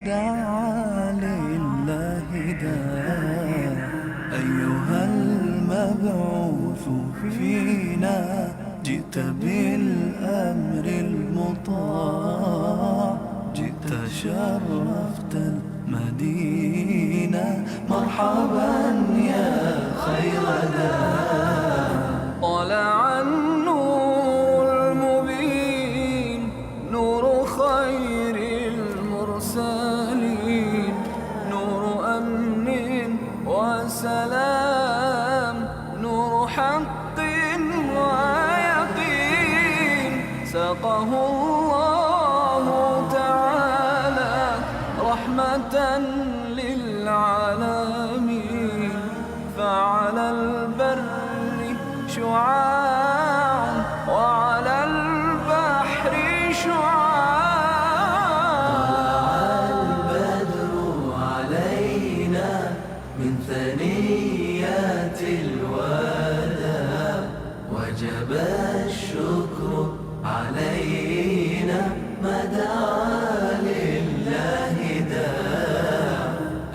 دعا لله داع أيها المبعوث فينا جئت بالأمر المطاع جئت شرفت المدينة مرحبا يا خير داع طلع النور المبين نور خير المرسلين نور أمن وسلام نور حق ويقين سقه الله تعالى رحمة للعالمين فعلى البر شعاع وعلى البحر شعاع البدر علينا من ثنيات الوداع وجب الشكر علينا ما دعا لله داع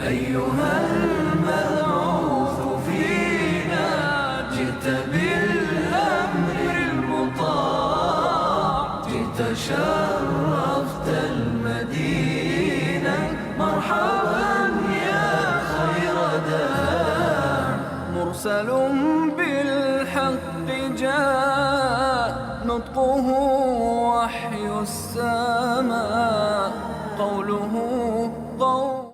أيها المبعوث فينا جئت بالأمر المطاع جئت شرفت المدينة مرحبا يا خير داع مرسل بالحق جاء نطقه وحي السماء قوله قول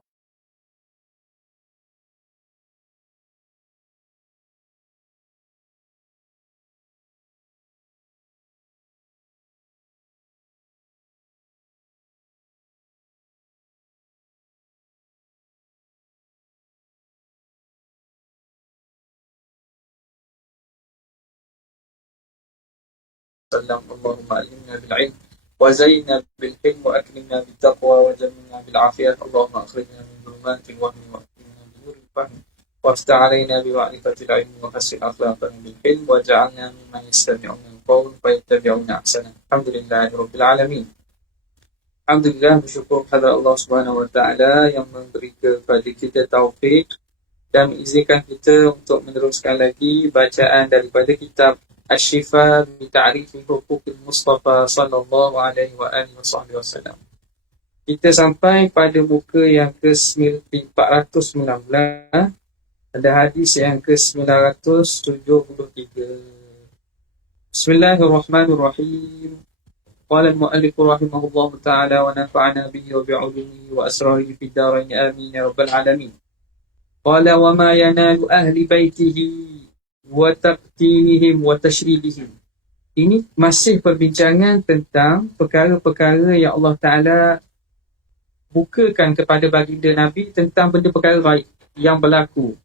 وسلم اللهم علمنا بالعلم وزينا بالحلم وأكرمنا بالتقوى وجملنا بالعافية اللهم أخرجنا من ظلمات الوهم وأكرمنا بنور الفهم وافتح علينا بمعرفة العلم وحسن أخلاقنا بالحلم واجعلنا ممن يستمعون القول فيتبعون أحسنه الحمد لله رب العالمين. Alhamdulillah, bersyukur kepada Allah Subhanahu Wa Taala yang memberi kepada kita taufik dan mengizinkan kita untuk meneruskan lagi bacaan daripada kitab Asy-Syifa bi Ta'rifi Huquqil Mustafa sallallahu alaihi wa alihi wasallam. Kita sampai pada muka yang ke-419, ada hadis yang ke-973. Bismillahirrahmanirrahim. Qala al-mu'allif rahimahullahu ta'ala wa nafa'ana bihi wa bi'ulumihi wa asrarihi fid dharain amin ya rabbal alamin. Qala wa ma yanalu ahli baitihi wa taqtinihim wa tashribihim. Ini masih perbincangan tentang perkara-perkara yang Allah Ta'ala bukakan kepada baginda Nabi tentang benda perkara baik yang berlaku.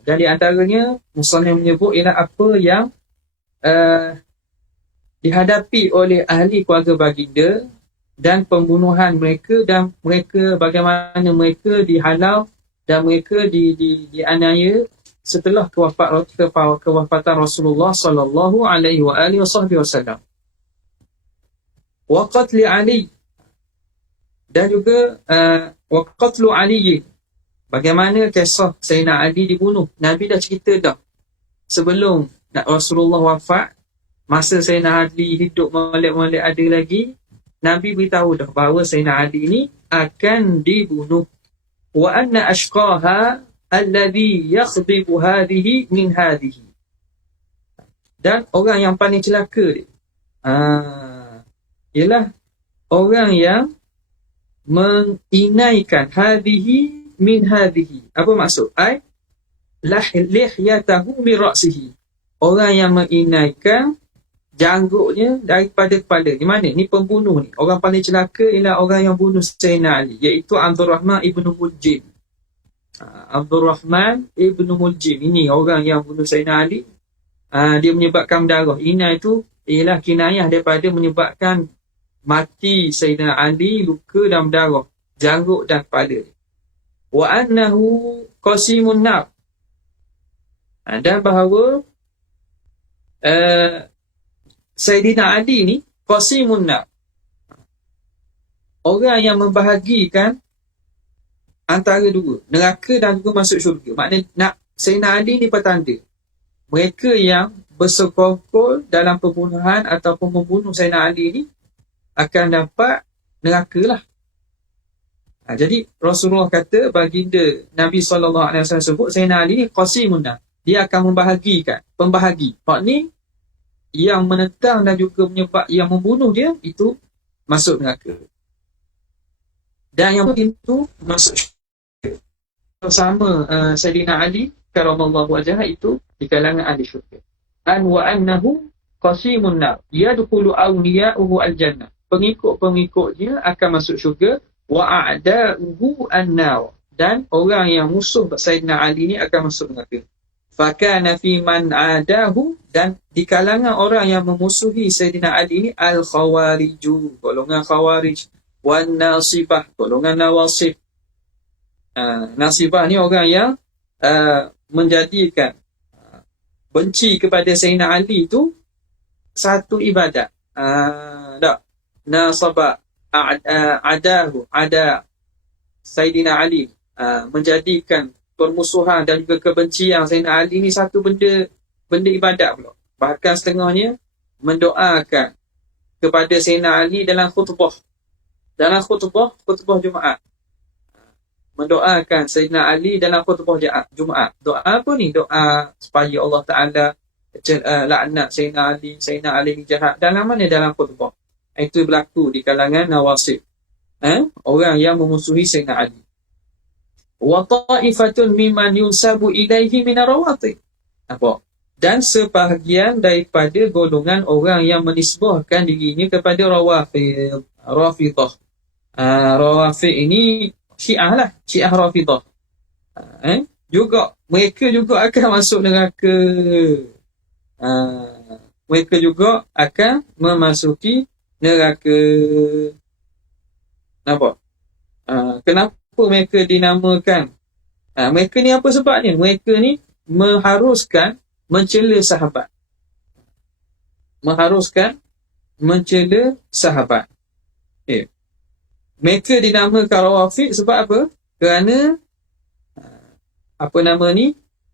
Dan di antaranya Musannif menyebut ialah apa yang dihadapi oleh ahli keluarga baginda dan pembunuhan mereka dan mereka bagaimana mereka dihalau dan mereka dianiaya setelah kewafatan Rasulullah sallallahu alaihi wa alihi wasallam. Wa qatl Ali dan juga wa qatlu Ali. Bagaimana kisah Sayyidina Ali dibunuh. Nabi dah cerita dah. Sebelum Rasulullah wafat, masa Sayyidina Ali hidup molek-molek ada lagi, Nabi beritahu dah bahawa Sayyidina Ali ini akan dibunuh. Wa anna ashqaha alladhi yakhdibu hadhihi min hadhihi. Dan orang yang paling celaka dia ialah orang yang menginaikan hadhihi min hadhihi. Apa maksud? Ai lihyatahu min ra'sihi. Orang yang menginaikan janggutnya daripada kepala. Di mana? Ni pembunuh ni. Orang paling celaka ialah orang yang bunuh Sayyidina Ali, iaitu Abdul Rahman ibn Muljim. Abdul Rahman ibn Muljim ini orang yang bunuh Sayyidina Ali. Dia menyebabkan darah. Inai itu ialah kinayah daripada menyebabkan mati Sayyidina Ali, luka dan darah janggut dan kepala. Wa annahu qasimun nar. Dan bahawa Sayyidina Ali ni qasimun nar, orang yang membahagikan antara dua, neraka dan juga masuk syurga. Maknanya Sayyidina Ali ni petanda. Mereka yang bersekongkol dalam pembunuhan ataupun membunuh Sayyidina Ali ni akan dapat neraka lah. Jadi Rasulullah kata, baginda Nabi SAW sebut Sayyidina Ali ni qasimun nar. Dia akan membahagikan, pembahagi. Hak ni yang menentang dan juga menyebab yang membunuh dia itu masuk neraka. Dan yang itu masuk syurga. Bersama Sayyidina Ali karamallahu wajhah itu di kalangan ahli syurga. Wa annahu qasimun nar yadkhulu awliya'uhu al-jannah. Pengikut-pengikutnya akan masuk syurga. Wa a'da'uhu an-nar. Dan orang yang musuh Sayyidina Ali ni akan masuk neraka. Fakana fi man adahu, dan di kalangan orang yang memusuhi Sayyidina Ali ni al-khawariju, golongan khawarij, wan nasibah, golongan nawasib. Nasibah ni orang yang menjadikan benci kepada Sayyidina Ali itu satu ibadat. Nasabah ada Sayyidina Ali, menjadikan permusuhan dan juga kebencian Sayyidina Ali ni satu benda ibadat pula. Bahkan setengahnya mendoakan kepada Sayyidina Ali dalam khutbah Jumaat. Mendoakan Sayyidina Ali dalam khutbah Jumaat. Doa apa ni? Doa supaya Allah Ta'ala laknat Sayyidina Ali ni jahat. Dalam mana? Dalam khutbah. Itu berlaku di kalangan nawasib, orang yang memusuhi Sayyidina Ali. Wa ta'ifatun mimman yunsabu ilaihi min ar-rawatib. Apa? Dan sebahagian daripada golongan orang yang menisbahkan dirinya kepada Rafidah. Rawafid ini Syiah lah, Syiah Rafidah. Mereka juga akan masuk neraka. Mereka juga akan memasuki neraka. Nampak? Kenapa mereka dinamakan? Mereka ni apa sebabnya? Mereka ni mengharuskan mencela sahabat. Mereka dinamakan Rawafid sebab apa? Kerana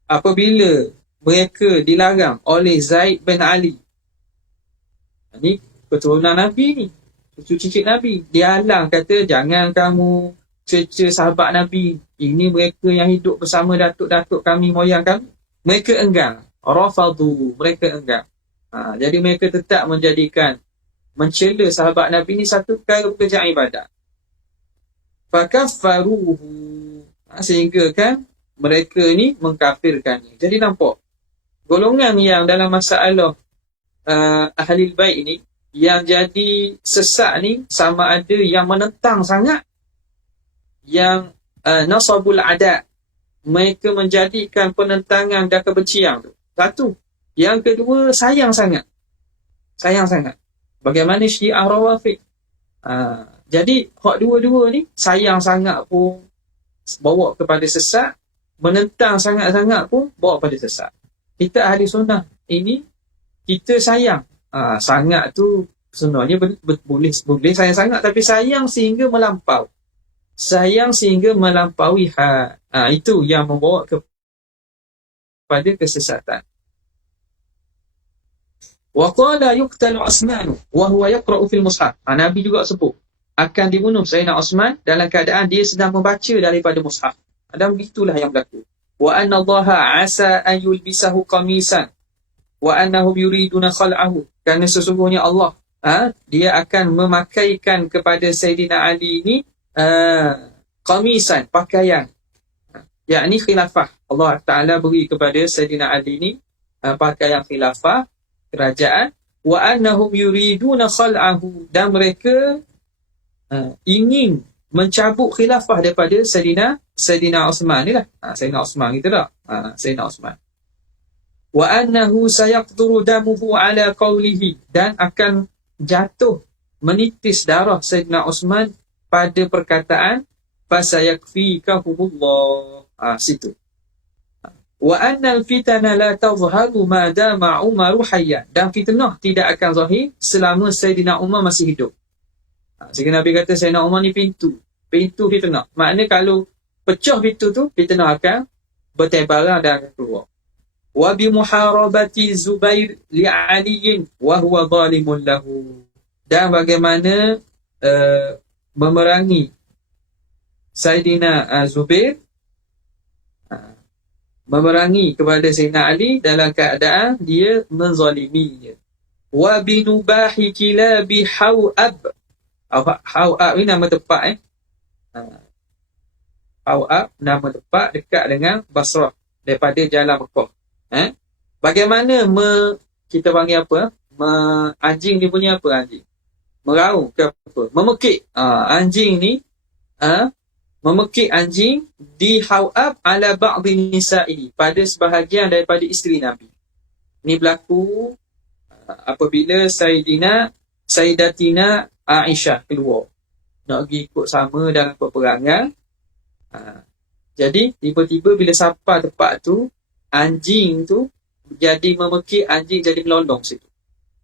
apabila mereka dilarang oleh Zaid bin Ali, ni keturunan Nabi ni, cucu cicit Nabi, dia halang, kata jangan kamu cerca sahabat Nabi, ini mereka yang hidup bersama datuk-datuk kami, moyang kami. Mereka enggan, rafadu, mereka enggan. Jadi mereka tetap menjadikan mencela sahabat Nabi ni satu perkara pekerjaan ibadat. Fakaffaruhu, sehingga kan mereka ni mengkafirkan. Jadi nampak golongan yang dalam masalah Ahlul Bait ini yang jadi sesat ni sama ada yang menentang sangat, yang nasabul adat, mereka menjadikan penentangan dan kebencian tu. Satu. Yang kedua, sayang sangat. Bagaimana Syiah Rawafid. Jadi hak dua-dua ni sayang sangat pun bawa kepada sesat, menentang sangat-sangat pun bawa kepada sesat. Kita ahli sunnah ini, kita sayang. Sangat tu sebenarnya boleh sayang sangat, tapi sayang sehingga melampau. Sayang sehingga melampaui had. Itu yang membawa kepada kesesatan. Wa qala yuqtalu Utsman wa huwa yaqra'u fil mushaf. Nabi juga sebut akan dibunuh Sayyidina Utsman dalam keadaan dia sedang membaca daripada mushaf. Dan begitulah yang berlaku. Wa anna Allaha asa an yulbisahu qamisan wa annahum yuriduna khal'ahu. Kerana sesungguhnya Allah dia akan memakaikan kepada Sayyidina Ali ni qamisan, pakaian, yakni khilafah. Allah Ta'ala beri kepada Sayyidina Ali ni pakaian khilafah, kerajaan. Wa annahum yuriduna khal'ahu, dan mereka ingin mencabut khilafah daripada Sayyidina Utsman ni lah. Sayyidina Utsman gitu tak? Sayyidina Utsman. Wa annahu sayaqturu damuhu ala qawlihi, dan akan jatuh menitis darah Sayyidina Utsman pada perkataan fasayakfikahumullah. Situ. Wa annal fitana la tazharu ma dama Umaru hayyan, dan fitnah tidak akan zahir selama Sayyidina Umar masih hidup. Sehingga Nabi kata Sayyidina Umar ni pintu fitnah. Maknanya kalau pecah pintu tu, fitnah akan bertebaran dan akan keluar. Wa bi muharabati Zubair li Ali wa huwa zalimun lahu. Dan bagaimana memerangi Saidina Zubair, memerangi kepada Sayyidina Ali dalam keadaan dia menzaliminya. Wa binubahi kilabi Hawab. Hawab ni nama tempat Hawab nama tempat dekat dengan Basrah daripada jalan Mekah. Bagaimana kita panggil apa? Anjing ni punya apa anjing? Meraung ke apa? Memekik. Anjing ni memekik anjing di Hawab ala ba'dhi nisa'i, pada sebahagian daripada isteri Nabi. Ini berlaku apabila Sayyidatina Aisyah keluar nak pergi ikut sama dalam peperangan. Jadi tiba-tiba bila sampai tempat tu, anjing tu jadi memekik, anjing jadi melolong situ.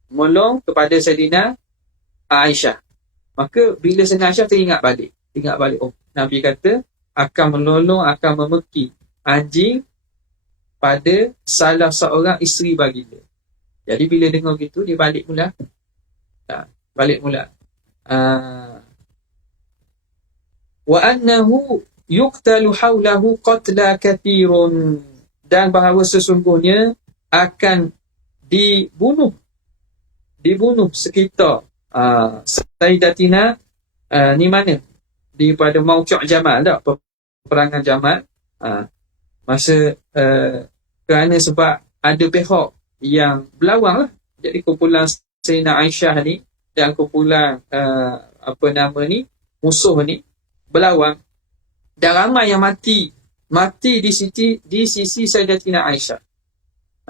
Melolong kepada Sayyidina Aisyah. Maka bila Sayyidina Aisyah teringat balik, oh, Nabi kata akan melolong, akan memekik anjing pada salah seorang isteri baginda. Jadi bila dengar gitu, dia balik mula. Wa annahu yuqtalu hawlahu qatla kathirun, dan bahawa sesungguhnya akan dibunuh sekitar Sayyidatina ni mana? Daripada Mauqi' Jamal tak? Peperangan Jamal. Masa kerana sebab ada pihak yang berlawan lah. Jadi kumpulan Sayyidina Aisyah ni dan kumpulan musuh ni berlawan, dan ramai yang mati di sisi Sayyidatina Aisyah.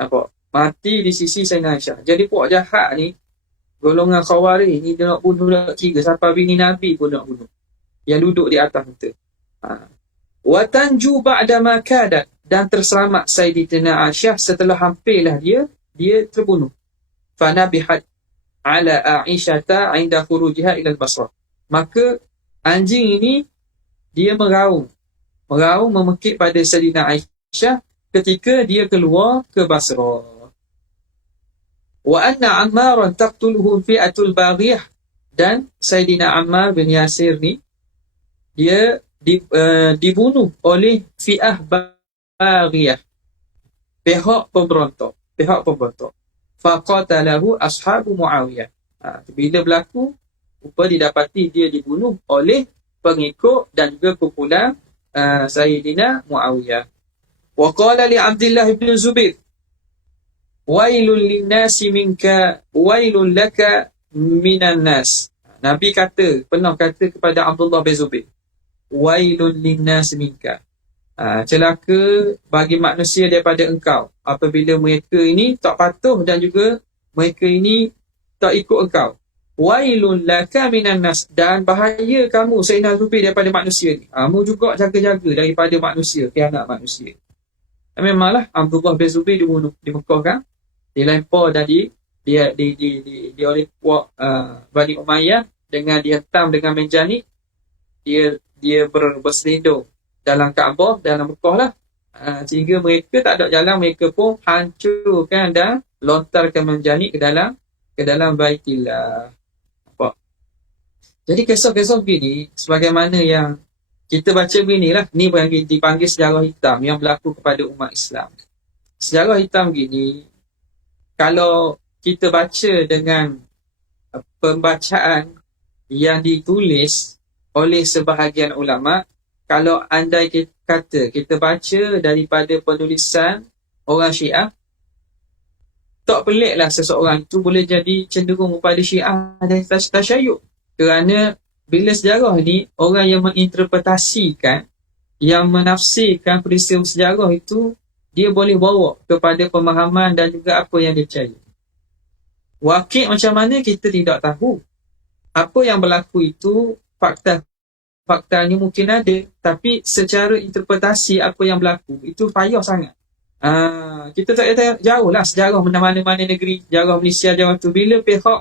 Nampak? Mati di sisi Sayyidina Aisyah. Jadi puak jahat ni, golongan Khawarij ni, dia nak bunuh nak kira sampai bini Nabi pun nak bunuh, yang duduk di atas kita. Wa tanju ba'da ma kadat, dan terselamat Sayyidatina Aisyah setelah hampirlah dia terbunuh. Fa nabihat ala Aisyata 'inda khurujiha ila al-Basrah. Maka anjing ini dia meraung memekik pada Sayyidina Aisyah ketika dia keluar ke Basrah. Wa anna Ammaran taqtuluhu fi'atul Baghiyah, dan Sayyidina Ammar bin Yasir ni dia dibunuh oleh fi'ah Baghiyah, pihak pemberontak. Faqatalahu ashabu Muawiyah. Bila berlaku, rupa didapati dia dibunuh oleh pengikut dan juga kumpulan Sayyidina Muawiyah. Wa qala li Abdullah bin Zubair, wailul linnasi minka wailul laka minan nas. Nabi pernah kata kepada Abdullah bin Zubair, wailul linnasi minka, celaka bagi manusia daripada engkau apabila mereka ini tak patuh dan juga mereka ini tak ikut engkau. Wailul laka minan nas, dan bahaya kamu Sayyidina Zubair daripada manusia ni. Kamu juga jaga-jaga daripada manusia, khianat manusia. Memanglah Abdullah bin Zubair dibunuh di Mekah kan, dilempar dan dia oleh puak Bani Umayyah dengan dihentam dengan menjanik. Dia berselindung dalam Kaabah, dalam Mekah lah, sehingga mereka tak ada jalan, mereka pun hancurkan dan lontarkan menjanik ke dalam Baitillah. Nampak? Jadi kisah-kisah begini, sebagaimana yang kita baca beginilah, ni yang dipanggil sejarah hitam yang berlaku kepada umat Islam. Sejarah hitam begini, kalau kita baca dengan pembacaan yang ditulis oleh sebahagian ulama, kalau andai kita baca daripada penulisan orang Syiah, tak peliklah seseorang itu boleh jadi cenderung kepada Syiah dan tasyayu'h. Kerana bila sejarah ni, orang yang menginterpretasikan, yang menafsirkan peristiwa sejarah itu, dia boleh bawa kepada pemahaman dan juga apa yang dia percaya. Wakil macam mana kita tidak tahu. Apa yang berlaku itu, faktanya mungkin ada, tapi secara interpretasi apa yang berlaku itu payah sangat. Kita tak jauh lah sejarah mana-mana negeri, sejarah Malaysia, sejarah tu. Bila pihak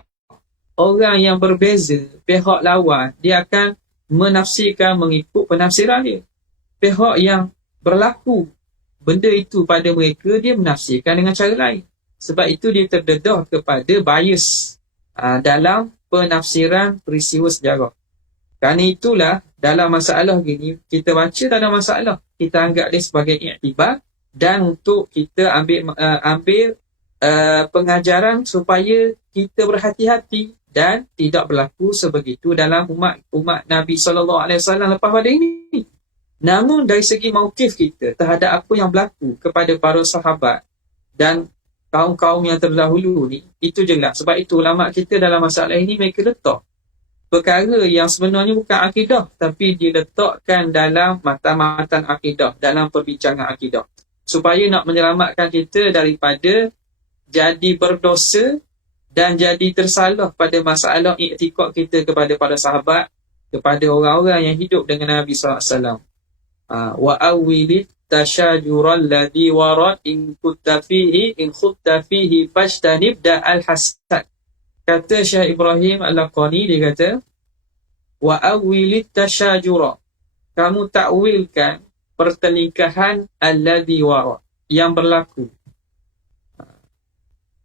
orang yang berbeza, pihak lawan, dia akan menafsirkan mengikut penafsiran dia. pihak yang berlaku benda itu pada mereka, dia menafsirkan dengan cara lain. Sebab itu dia terdedah kepada bias dalam penafsiran peristiwa sejarah. Kerana itulah dalam masalah gini, kita baca dalam masalah, kita anggap dia sebagai iktibar, dan untuk kita ambil pengajaran supaya kita berhati-hati dan tidak berlaku sebegitu dalam umat Nabi SAW lepas pada ini. Namun dari segi mauqif kita terhadap apa yang berlaku kepada para sahabat dan kaum-kaum yang terdahulu ni, itu jelas. Sebab itu ulama kita dalam masalah ini mereka letak perkara yang sebenarnya bukan akidah, tapi diletakkan dalam matan-matan akidah, dalam perbincangan akidah, supaya nak menyelamatkan kita daripada jadi berdosa dan jadi tersalah pada masalah iktikad kita kepada para sahabat, kepada orang-orang yang hidup dengan Nabi SAW. Wa awwilit tashajural ladhi warad in khutta fihi fajtanib da al-hasad. Kata Syekh Ibrahim Al-Laqani, dia kata, wa awwilit tashajura, kamu takwilkan pertelingkahan alladhi warad, yang berlaku.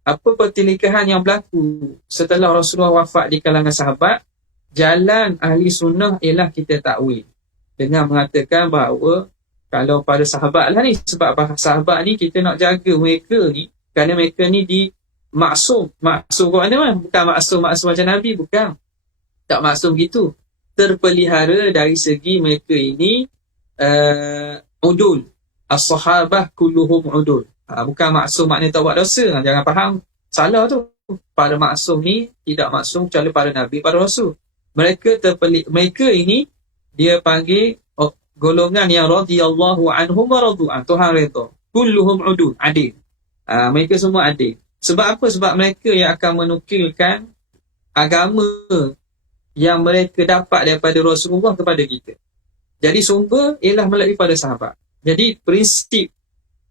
Apa pertelingkahan yang berlaku setelah Rasulullah wafat di kalangan sahabat? Jalan ahli sunnah ialah kita takwil dengan mengatakan bahawa kalau pada sahabat lah ni, sebab sahabat ni kita nak jaga mereka ni, kerana mereka ni maksum kat mana? Bukan maksum macam Nabi, bukan, tak maksum gitu, terpelihara dari segi mereka ini udul, as-sahabah kulluhum udul. Bukan maksum maknanya tak buat dosa, jangan faham salah tu. Para maksum ni tidak maksum kecuali para Nabi, para Rasul. Mereka ini dia panggil golongan yang radhiyallahu anhum wa radu'an, Tuhan redha. Kulluhum udul, adil. Mereka semua adil. Sebab apa? Sebab mereka yang akan menukilkan agama yang mereka dapat daripada Rasulullah kepada kita. Jadi sumber ialah melalui pada sahabat. Jadi prinsip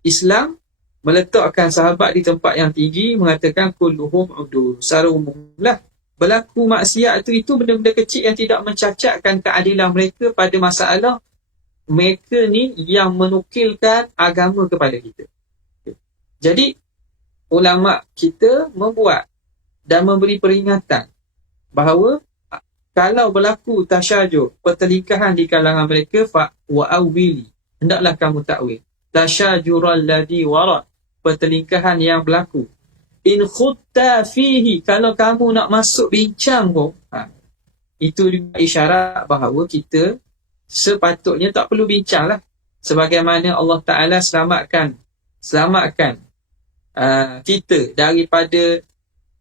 Islam meletakkan sahabat di tempat yang tinggi, mengatakan kulluhum udul. Secara umumlah berlaku maksiat itu benda-benda kecil yang tidak mencacatkan keadilan mereka pada masalah mereka ni yang menukilkan agama kepada kita. Jadi ulama kita membuat dan memberi peringatan bahawa kalau berlaku tasyajur, pertelingkahan di kalangan mereka, fa wa awwili, hendaklah kamu takwil tasyajurul ladhi warad, pertelingkahan yang berlaku. In khutta fihi, kalau kamu nak masuk bincang pun, itu juga isyarat bahawa kita sepatutnya tak perlu bincang lah. Sebagaimana Allah Ta'ala selamatkan kita daripada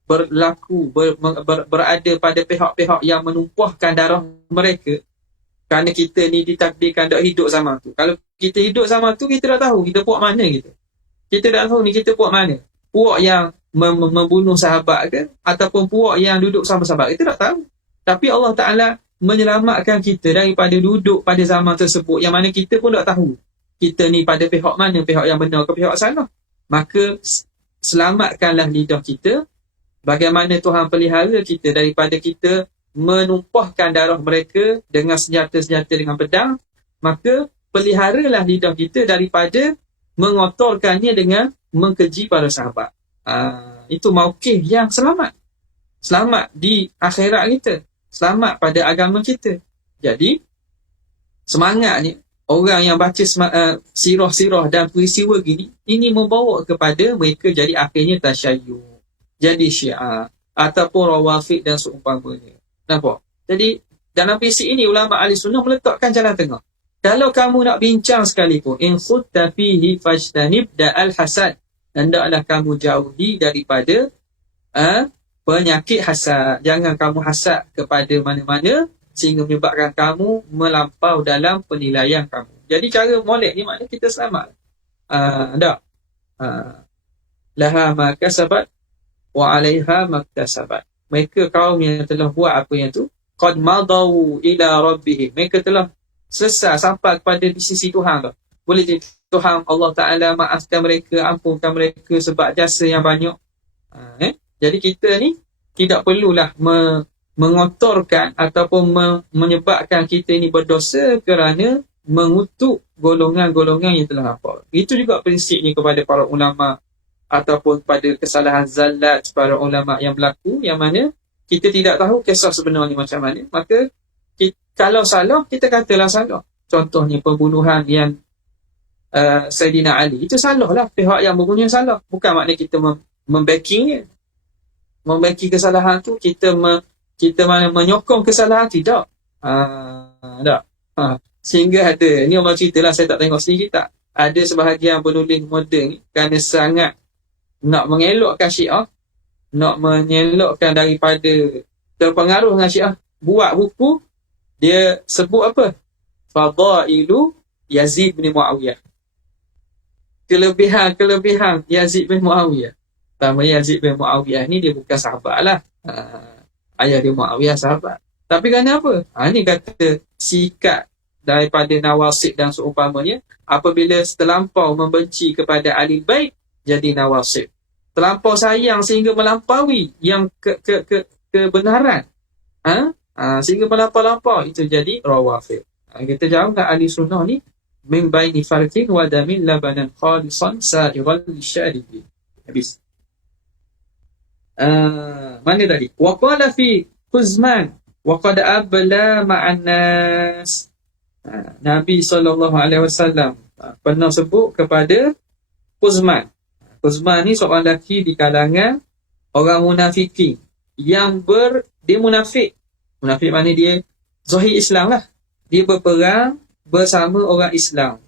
berada pada pihak-pihak yang menumpahkan darah mereka, kerana kita ni ditakdirkan tak hidup zaman tu. Kalau kita hidup zaman tu, kita dah tahu kita puak mana kita. Kita dah tahu ni kita puak mana. Puak yang membunuh sahabat ke, ataupun puak yang duduk sama sahabat, kita dah tahu. Tapi Allah Ta'ala menyelamatkan kita daripada duduk pada zaman tersebut, yang mana kita pun tak tahu kita ni pada pihak mana, pihak yang benar ke pihak salah. Maka selamatkanlah lidah kita, bagaimana Tuhan pelihara kita daripada kita menumpahkan darah mereka dengan senjata-senjata dengan pedang. Maka peliharalah lidah kita daripada mengotorkannya dengan mengkeji para sahabat. Itu mauqif yang selamat di akhirat kita, selamat pada agama kita. Jadi semangatnya orang yang baca sirah-sirah dan peristiwa gini, ini membawa kepada mereka jadi akhirnya tasyayyuh, jadi Syiah ataupun Rawafid dan seumpamanya. Nampak? Jadi dalam prinsip ini ulama ahli sunnah meletakkan jalan tengah. Kalau kamu nak bincang sekalipun, in khutta fihi fajtanib da al-hasad, hendaklah kamu jauhi daripada penyakit hasad. Jangan kamu hasad kepada mana-mana sehingga menyebabkan kamu melampau dalam penilaian kamu. Jadi cara molek ni maknanya kita selamat. Laha ma kasabat wa 'alaiha maktasabat. Mereka kaum yang telah buat apa yang tu, qad madau ila rabbihim, mereka telah selesai sampai kepada di sisi Tuhan. Boleh jadi Tuhan Allah Ta'ala maafkan mereka, ampunkan mereka sebab jasa yang banyak. Jadi kita ni tidak perlulah mengotorkan ataupun menyebabkan kita ni berdosa kerana mengutuk golongan-golongan yang telah hafal. Itu juga prinsipnya kepada para ulama ataupun pada kesalahan zallat para ulama yang berlaku, yang mana kita tidak tahu kisah sebenarnya macam mana, maka kalau salah, kita katalah salah. Contohnya pembunuhan yang Saidina Ali, itu salah lah, pihak yang membunuh salah. Bukan maknanya kita membackingnya, membacking kesalahan tu, kita menyokong kesalahan, tidak. Tak. Sehingga ada, ni orang cerita lah, saya tak tengok sendiri tak. Ada sebahagian penulis moden ni, kerana sangat nak mengelakkan Syiah, nak mengelakkan daripada terpengaruh dengan Syiah, buat buku, dia sebut apa? Fadailu Yazid bin Muawiyah. Kelebihan Yazid bin Muawiyah. Pertama, Yazid bin Muawiyah ni dia bukan sahabat lah. Ayah dia Muawiyah sahabat. Tapi kerana apa? Ni kata sikap daripada Nawasib dan seumpamanya, apabila terlampau membenci kepada Ahli Bait, jadi Nawasib. Terlampau sayang sehingga melampaui yang kebenaran. Sehingga melampau-lampau, itu jadi Rawafid. Kita jauh dengan Ahli Sunnah ni, min baini farqin wa damin labanan khalisan sa'iran lisyaribi. Habis. Mana tadi? Wa qala fi Quzman wa qad abla ma'an nas. Nabi SAW pernah sebut kepada Quzman. Quzman ni seorang lelaki di kalangan orang munafikin yang dia munafik. Munafik mana dia zahir Islam lah. Dia berperang bersama orang Islam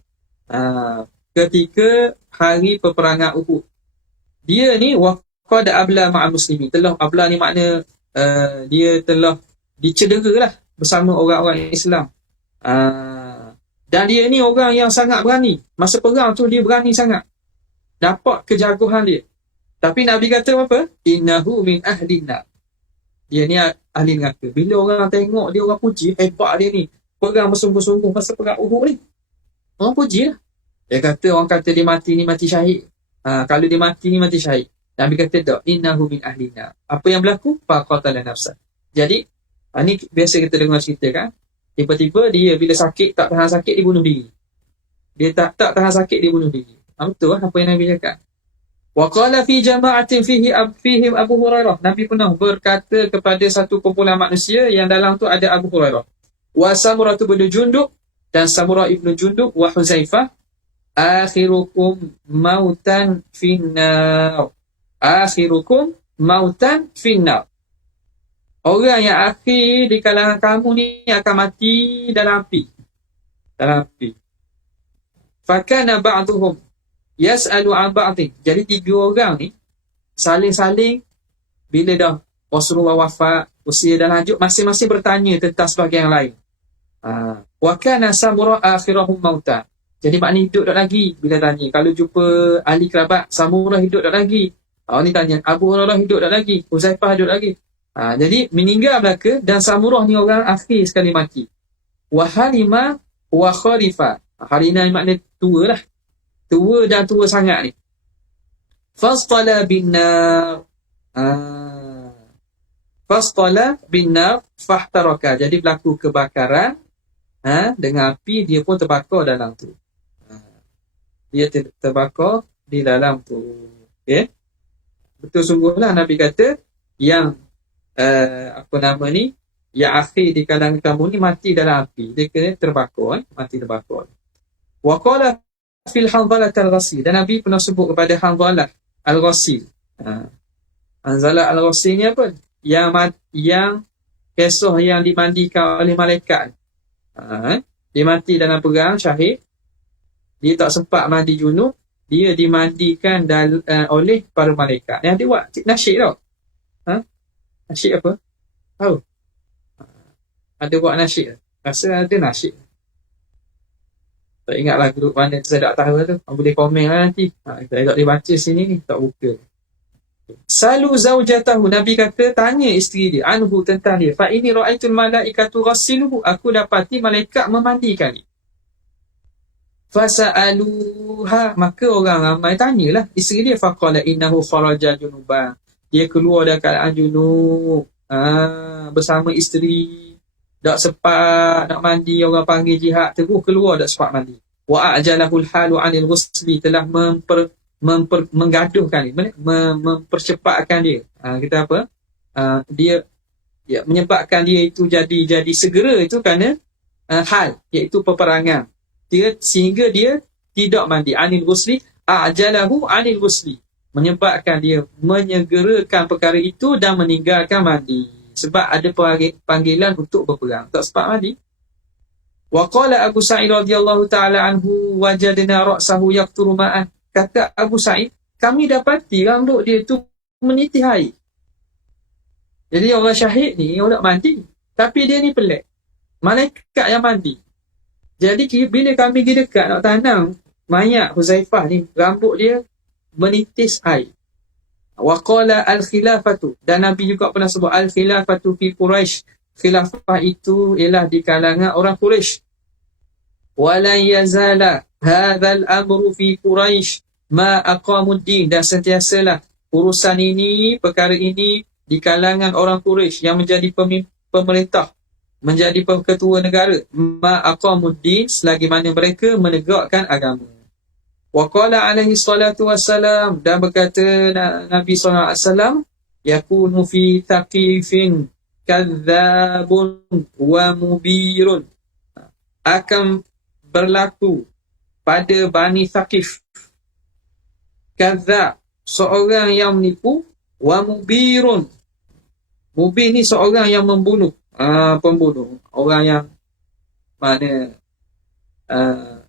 ketika hari peperangan Uhud. Dia ni waqad abla ma'al muslimin. Telah abla ni makna dia telah dicedera lah bersama orang-orang Islam. Dan dia ni orang yang sangat berani. Masa perang tu dia berani sangat. Dapat kejaguhan dia. Tapi Nabi kata apa? Innahu min ahlina. Dia ni ahli neraka. Bila orang tengok dia, orang puji, hebat dia ni. Perang bersungguh-sungguh masa perang Uhud ni. Orang puji lah. Dia kata, orang kata dia mati ni mati syahid. Kalau dia mati ni mati syahid. Nabi kata tak. Innahu min ahlina. Apa yang berlaku? Faqatala nafsa. Jadi, ni biasa kita dengar cerita kan. Tiba-tiba dia bila sakit, tak tahan sakit, dia bunuh diri. Dia tak tahan sakit, dia bunuh diri. Betul lah apa yang Nabi cakap. Wa qala fi jama'atin fihim Abu Hurairah. Nabi pernah berkata kepada satu kumpulan manusia yang dalam tu ada Abu Hurairah. Wa Samurah bin Jundub, dan Samurah ibn Jundub, wa Huzaifah, akhirukum mautan finnar. Akhirukum mautan finnar. Orang yang akhir di kalangan kamu ni akan mati dalam api. Dalam api. Fakana ba'duhum yas'alu an ba'dih. Jadi tiga orang ni saling-saling, bila dah Rasulullah wafat, usia dah lanjut, masing-masing bertanya tentang sebahagian yang lain. Wa kana Samurah akhirahum mauta. Jadi maknanya hidup tak lagi. Bila tanya, kalau jumpa ahli kerabat, Samurah hidup tak lagi. Ni tanya, Abu Hurairah hidup tak lagi, Huzaifah hidup tak lagi. Jadi meninggal belaka, dan Samurah ni orang akhir sekali mati. Wa Halimah wa Khalifah. Halimah makna tua lah. Tua dan tua sangat ni. Fastala bin nar. Fastala bin nar fahtaraka. Jadi berlaku kebakaran dengan api, dia pun terbakar dalam tu. Dia terbakar di dalam tu. Okay? Betul sungguhlah Nabi kata yang yang akhir di kalangan kamu ni mati dalam api. Dia kena terbakar, mati terbakar. Wa qala fil Hanzalah al-Ghasil. Dan Nabi pernah sebut kepada Hanzalah al-Ghasil. Hanzalah al-Ghasil ni apa? Yang kisah yang dimandikan oleh malaikat. Dia mati dalam perang, syahid. Dia tak sempat mandi junub. Dia dimandikan oleh para malaikat. Yang dia buat nasyid tau. Nasyid apa? Tahu? Ada buat nasyid. Rasa ada nasyid. Tak ingatlah grup mana tu, saya tak tahu tu. Boleh komen lah nanti. Saya tak boleh baca sini ni. Tak buka. Salu zaujatahu. Nabi kata, tanya isteri dia. Anhu tentang dia. Fa ini ra'aitul malaikatu ghassiluhu. Aku dapati malaikat memandikan dia. Fasa'aluha. Maka orang ramai tanyalah isteri dia. Faqala innahu kharaja junuban. Dia keluar dari keadaan junub. Bersama isteri. dak sempat nak mandi, orang panggil jihad terus keluar dak sempat mandi. Wa ajalahul halu 'anil ghusli, telah menggaduhkan dia, mempercepatkan dia. Kita apa? Dia menyebabkan dia itu jadi segera itu kerana hal, iaitu peperangan. Sehingga dia tidak mandi. 'Anil ghusli, ajalahu 'anil ghusli, menyebabkan dia menyegerakan perkara itu dan meninggalkan mandi. Sebab ada panggilan untuk berperang, tak sempat mandi. Wa qala Abu Sa'id radhiyallahu ta'ala anhu, wajadna ra'sahu yaqturu ma'an. Kata Abu Sa'id, kami dapati rambut dia tu menitih air. Jadi orang syahid ni, orang nak mandi, tapi dia ni pelik, malaikat yang mandi. Jadi bila kami pergi dekat nak tanam mayat Huzaifah ni, rambut dia menitis air. Wa qala al-khilafatu, dan Nabi juga pernah sebut al-khilafatu fi Quraisy, khilafah itu ialah di kalangan orang Quraisy. Wa la yazala hadzal amru fi Quraisy ma aqamuddin, dan sentiasalah urusan ini, perkara ini di kalangan orang Quraisy yang menjadi pemerintah, menjadi ketua negara, ma aqamuddin, selagi mana mereka menegakkan agama. Wa qala alaihi salatu wassalam, dan berkata Nabi sallallahu alaihi wasallam, yakunu fi thaqifin kadzabun wa mubirun, akan berlaku pada Bani Thaqif kadzab, seorang yang menipu, wa mubirun, mubir ni seorang yang membunuh, pembunuh, orang yang mana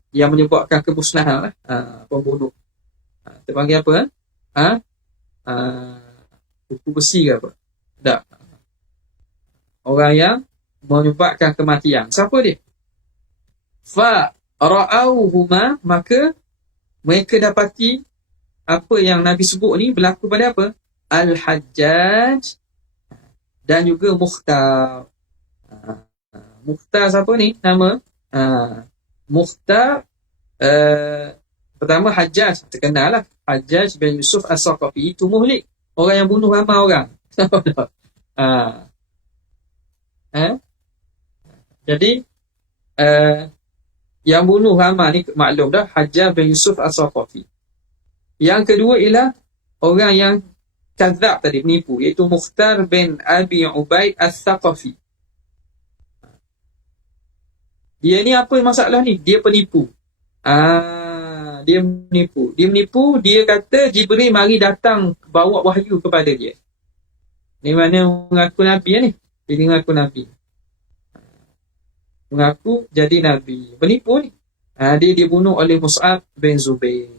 yang menyebabkan kemusnahan, pembunuh. Kita panggil apa? Buku besi ke apa? Tak. Orang yang menyebabkan kematian. Siapa dia? Fa ra'auhuma, maka mereka dapati apa yang Nabi sebut ni berlaku pada apa? Al-Hajjaj dan juga Mukhtar. Mukhtar siapa ni? Nama? Mukhtar, pertama Hajjaj, terkenal lah, Hajjaj bin Yusuf As-Saqafi, itu muhlik, orang yang bunuh ramai orang. Jadi yang bunuh ramai ni maklum dah, Hajjaj bin Yusuf As-Saqafi. Yang kedua ialah orang yang kadzab tadi, menipu, iaitu Mukhtar bin Abi Ubaid As-Saqafi. Dia ni apa masalah ni? Dia penipu. Dia menipu. Dia kata Jibril mari datang bawa wahyu kepada dia. Ni mana mengaku Nabi ni? Dia mengaku Nabi. Mengaku jadi Nabi. Penipu ni. Dia dibunuh oleh Mus'ab bin Zubair.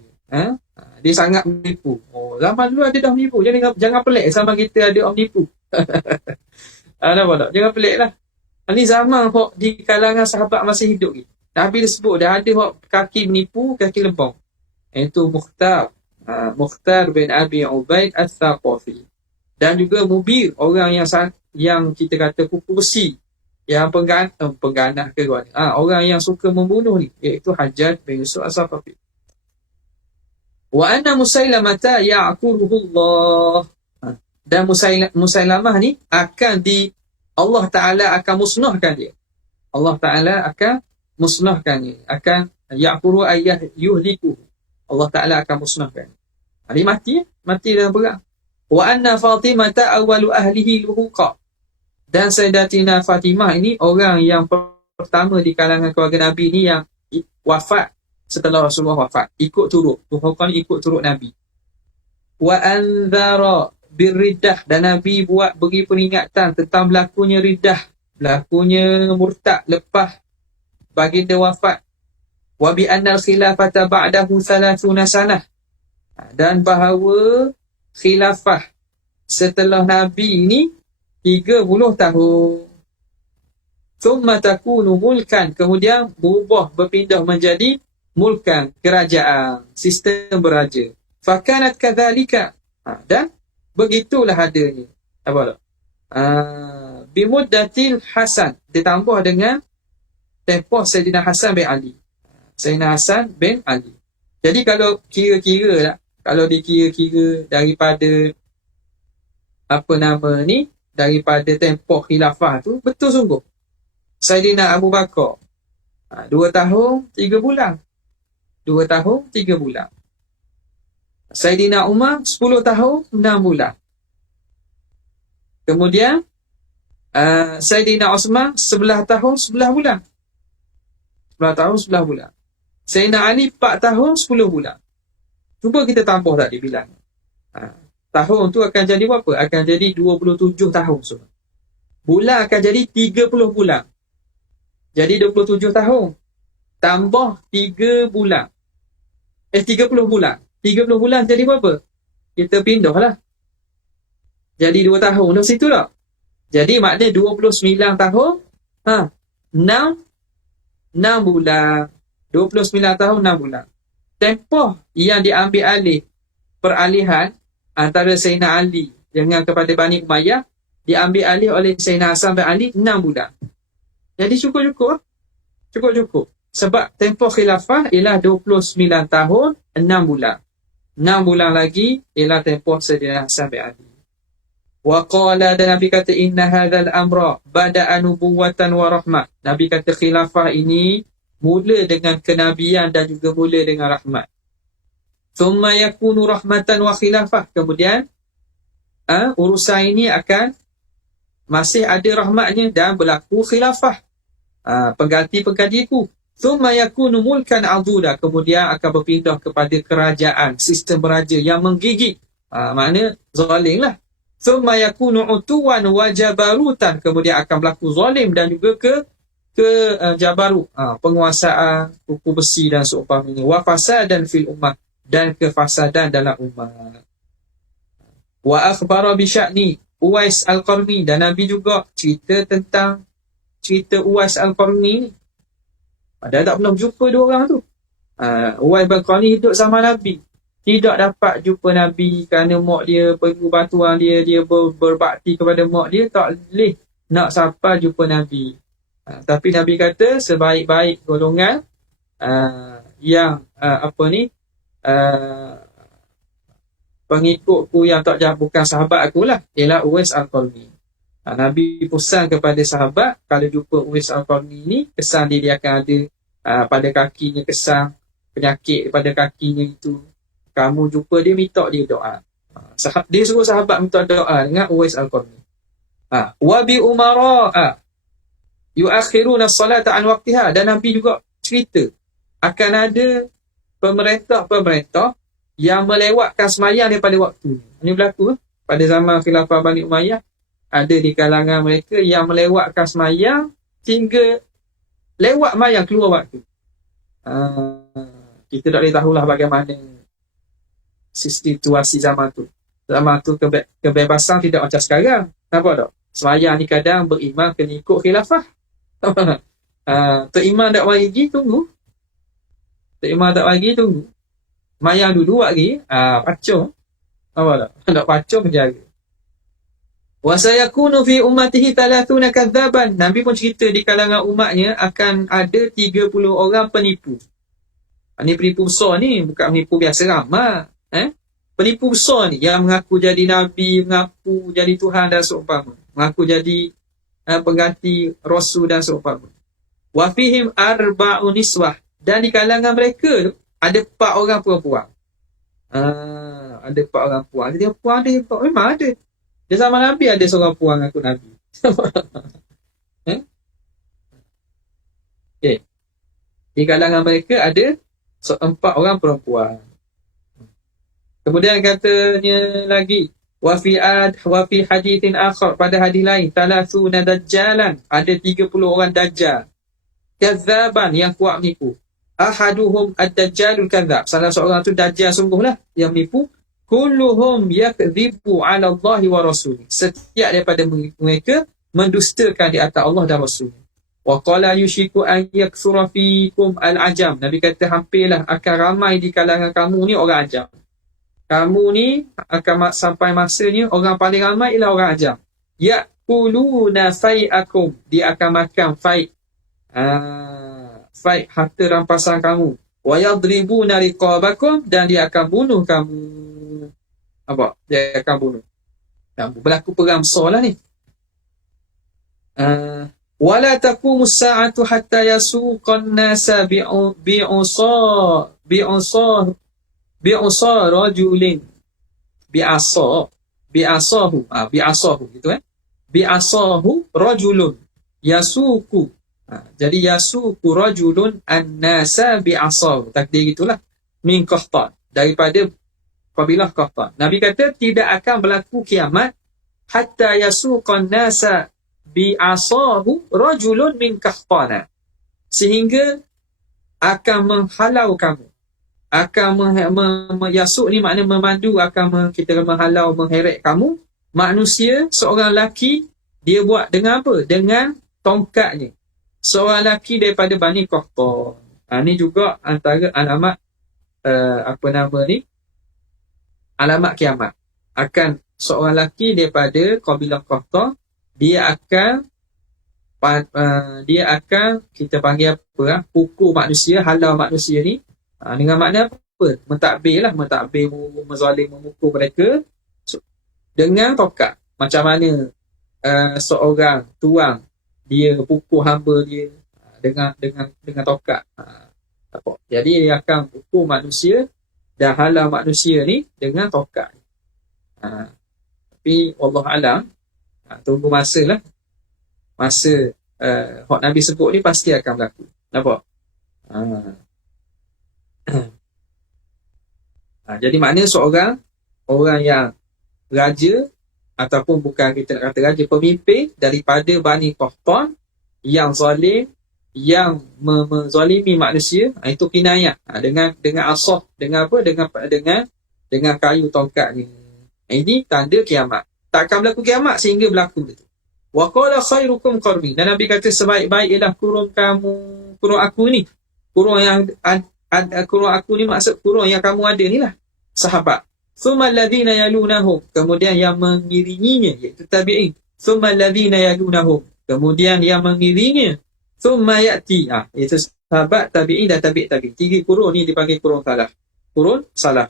Dia sangat menipu. Zaman dulu ada dah menipu. Jangan pelik sama kita ada orang menipu. Nampak tak? Jangan pelik lah. Ini zaman di kalangan sahabat masih hidup ni. Nabi disebut dah ada kaki menipu, kaki lempang. Itu Mukhtar. Mukhtar bin Abi Ubaid As-Saqafi. Dan juga Mubir, orang yang kita kata kuku besi, yang pengganah ke orang yang suka membunuh ni, iaitu Hajjaj bin Yusuf As-Saqafi. Wa anna Musailamata ya'quruhullah. Dan Musailamah ni akan Allah Ta'ala akan musnahkan dia. Allah Ta'ala akan musnahkan dia. Akan ya'quru ayyah yuhliku. Allah Ta'ala akan musnahkan. Dia mati dalam perang. Wa anna Fatimata awwalu ahlihi luhuqa. Dan Sayyidatina Fatimah ini orang yang pertama di kalangan keluarga Nabi ni yang wafat setelah Rasulullah wafat. Ikut turut. Luhuqa ni ikut turut Nabi. Wa anzara birriddah, dan Nabi beri peringatan tentang berlakunya riddah, berlakunya murtad lepas baginda wafat. Wa bi anna khilafata ba'dahu 30 sanah, dan bahawa khilafah setelah Nabi ini 30 tahun. Thumma takunu mulkan, kemudian berpindah menjadi mulkan, kerajaan, sistem beraja. Fakanat kadzalika, dan begitulah adanya. Apa tak? Bimuddatil Hasan, ditambah dengan tempoh Sayyidina Hasan bin Ali. Sayyidina Hasan bin Ali. Jadi kalau kira-kira lah, kalau dikira-kira daripada daripada tempoh khilafah tu, betul sungguh. Saidina Abu Bakar 2 tahun 3 bulan. 2 tahun 3 bulan. Saidina Umar 10 tahun 6 bulan. Kemudian Saidina Osman 11 tahun 11 bulan. 11 tahun 11 bulan. Saidina Ali 4 tahun 10 bulan. Cuba kita tambah tak dibilang. Tahun tu akan jadi berapa? Akan jadi 27 tahun semua. Bulan akan jadi 30 bulan. Jadi 27 tahun. Tambah 3 bulan. 30 bulan. 30 bulan jadi berapa? Kita pindah lah. Jadi 2 tahun dah situ lah. Jadi maknanya 29 tahun. 6 bulan. 29 tahun 6 bulan. Tempoh yang diambil alih peralihan antara Sayyidina Ali dengan kepada Bani Umayyah diambil alih oleh Sayyidina Hasan bin Ali 6 bulan. Jadi cukup-cukup. Cukup-cukup. Sebab tempoh khilafah ialah 29 tahun 6 bulan. 6 bulan lagi ialah tempoh Sayyidina Hasan bin Ali. Wa qala, dan Nabi kata, inna hadzal amra bada'a nubuwatan wa rahmah. Nabi kata khilafah ini mula dengan kenabian dan juga mula dengan rahmat. Thumma yakunu rahmatan wa khilafah. Kemudian urusan ini akan masih ada rahmatnya dan berlaku khilafah. Pengganti-penggantiku. Thumma yakunu mulkan aduda. Kemudian akan berpindah kepada kerajaan, sistem beraja yang menggigit. Maknanya zalim lah. Thumma yakunu utuwan wa jabarutan. Kemudian akan berlaku zalim dan juga ke jabarut, penguasaan, kuku besi dan seumpamanya. Wa fasadan fil ummah, dan kefasadan dalam umat. Wa akhbara bi sya'ni Uwais Al-Qarni, dan Nabi juga cerita tentang cerita Uwais Al-Qarni ni. Padahal tak pernah jumpa dua orang tu. Uwais Al-Qarni hidup sama Nabi. Tidak dapat jumpa Nabi kerana mak dia pergi batuan dia berbakti kepada mak dia, tak boleh nak sampai jumpa Nabi. Tapi Nabi kata sebaik-baik golongan yang pengikutku yang tak bukan sahabat aku lah, ialah Uwais Al-Qarni. Nabi pesan kepada sahabat, kalau jumpa Uwais Al-Qarni ni, kesan dia akan ada pada kakinya kesan, penyakit pada kakinya itu. Kamu jumpa dia, minta dia doa. Dia suruh sahabat minta doa dengan Uwais Al-Qarni. Wa bi umara yuakhiruna as-salata an waqtiha, dan Nabi juga cerita akan ada pemerintah-pemerintah yang melewatkan sembahyang daripada waktu. Ini berlaku pada zaman khilafah Bani Umayyah. Ada di kalangan mereka yang melewatkan sembahyang hingga lewat sembahyang keluar waktu. Kita tak boleh tahulah bagaimana situasi zaman tu. Zaman tu kebebasan tidak macam sekarang. Nampak tak? Sembahyang ni kadang beriman kena ikut khilafah. Teriman tak bagi, tunggu. Teriman tak bagi, tunggu. Sembahyang dulu lagi, pacung. Nampak tak? Tak pacung menjaga. Wa sayakunu fi ummatihi 30 kadzaban. Nabi pun cerita di kalangan umatnya akan ada 30 orang penipu. Ini penipu besar ni, bukan penipu biasa ramah. Penipu besar ni yang mengaku jadi Nabi, mengaku jadi Tuhan dan seumpama, mengaku jadi pengganti Rasul dan seumpama. Wa fihim arba'un niswah, dan di kalangan mereka ada 4 orang perempuan. Ada 4 orang puan. Jadi puan dia memang ada. Di zaman Nabi ada seorang puan ngaku Nabi. Okay. Di kalangan mereka ada 4 orang perempuan. Kemudian katanya lagi, wa fi hadithin akhar, pada hadis lain, 30 dajjalan, ada 30 orang dajjal. Kazzaban, yang kuat menipu. Ahaduhum ad-dajjalul kadzab, salah seorang tu dajjal sungguhlah yang menipu. Kulluhum yakdzibu 'ala Allah wa rasulih, setiap daripada mereka mendustakan di atas Allah dan Rasul. Wa qala yushiku an yakthura fikum al-ajam, Nabi kata hampirlah akan ramai di kalangan kamu ni orang ajam. Kamu ni akan sampai masanya orang paling ramai ialah orang ajam. Yaquluna fai'akum, dia akan makan fai', fai' harta rampasan kamu. Wa yadribuna riqabakum, dan dia akan bunuh kamu. Apa? Dia akan bunuh. Berlaku perang besar lah ni. wala taqumus sa'atu hatta yasuqan nasa bi'usa rajulin bi'asahu gitu bi'asahu rajulun yasuku. Jadi yasuku rajulun an-nasa bi'asahu, takdir gitulah, min Qahtan, daripada kabilah Qahtan. Nabi kata tidak akan berlaku kiamat hatta yasuqan nasa bi'asahu rajulun min Qahtana, sehingga akan menghalau kamu, akan yasuk ni makna memandu, akan kita menghalau, mengheret kamu, manusia, seorang lelaki, dia buat dengan apa? Dengan tongkatnya. Seorang lelaki daripada Bani Qahtan. Ni juga antara alamat alamat kiamat. Akan seorang lelaki daripada kabilah Qahtan, dia akan kita panggil apa? Pukul manusia, halau manusia ni. Dengan makna apa? Mentadbir, menzalim, memukul mereka dengan tongkat. Macam mana seorang tuang dia pukul hamba dia dengan tongkat. Jadi dia akan pukul manusia dan halau manusia ni dengan tongkat. Tapi Allah Alam, tunggu masalah. Masa hak Nabi sebut ni pasti akan berlaku. Nampak? Jadi maknanya orang yang raja, ataupun bukan kita nak kata raja, pemimpin daripada Bani Qahtan yang zalim, yang menzalimi manusia, itu kinayah dengan asah, dengan apa? Dengan kayu tongkat ni. Ini tanda kiamat. Tak akan berlaku kiamat sehingga berlaku itu. Wa qala khairukum qarni. Dan Nabi kata sebaik-baik ialah kurun aku ni. Kurun aku ni maksud kurun yang kamu ada ni lah, sahabat. Thumma alladhina yalunahum, kemudian yang mengiringinya, iaitu tabi'in. Thumma alladhina yalunahum, kemudian yang mengiringinya. Thumma ya'ti, itu sahabat, tabi'in dan tabi'. 3 kurun ni dipanggil kurun salah.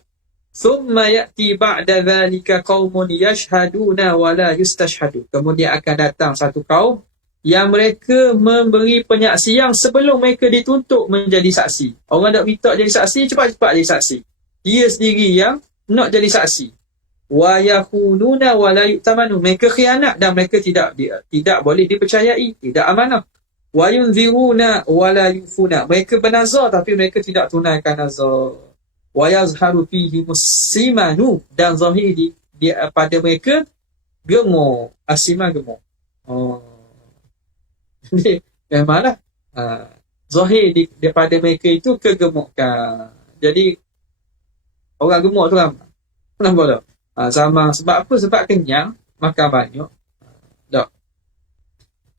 Thumma ya'ti ba'da dhalika qaumun yashhaduna wa la yustashhadu, kemudian akan datang satu kaum yang mereka memberi penyaksian sebelum mereka dituntut menjadi saksi. Orang nak minta jadi saksi, cepat-cepat jadi saksi. Dia sendiri yang nak jadi saksi. Wa yakhununa wa la yu'tamanu, mereka khianat dan mereka tidak boleh dipercayai, tidak amanah. Wa yunziruna wa la yufuna, mereka bernazar tapi mereka tidak tunaikan nazar. Wa yazharu fihi muslimanu, dan zahir pada mereka gemuk, asimah gemuk. Jadi memanglah zahir daripada mereka itu kegemukan. Jadi orang gemuk tu ramai. Nampak tak? Sama sebab apa? Sebab kenyang, makan banyak.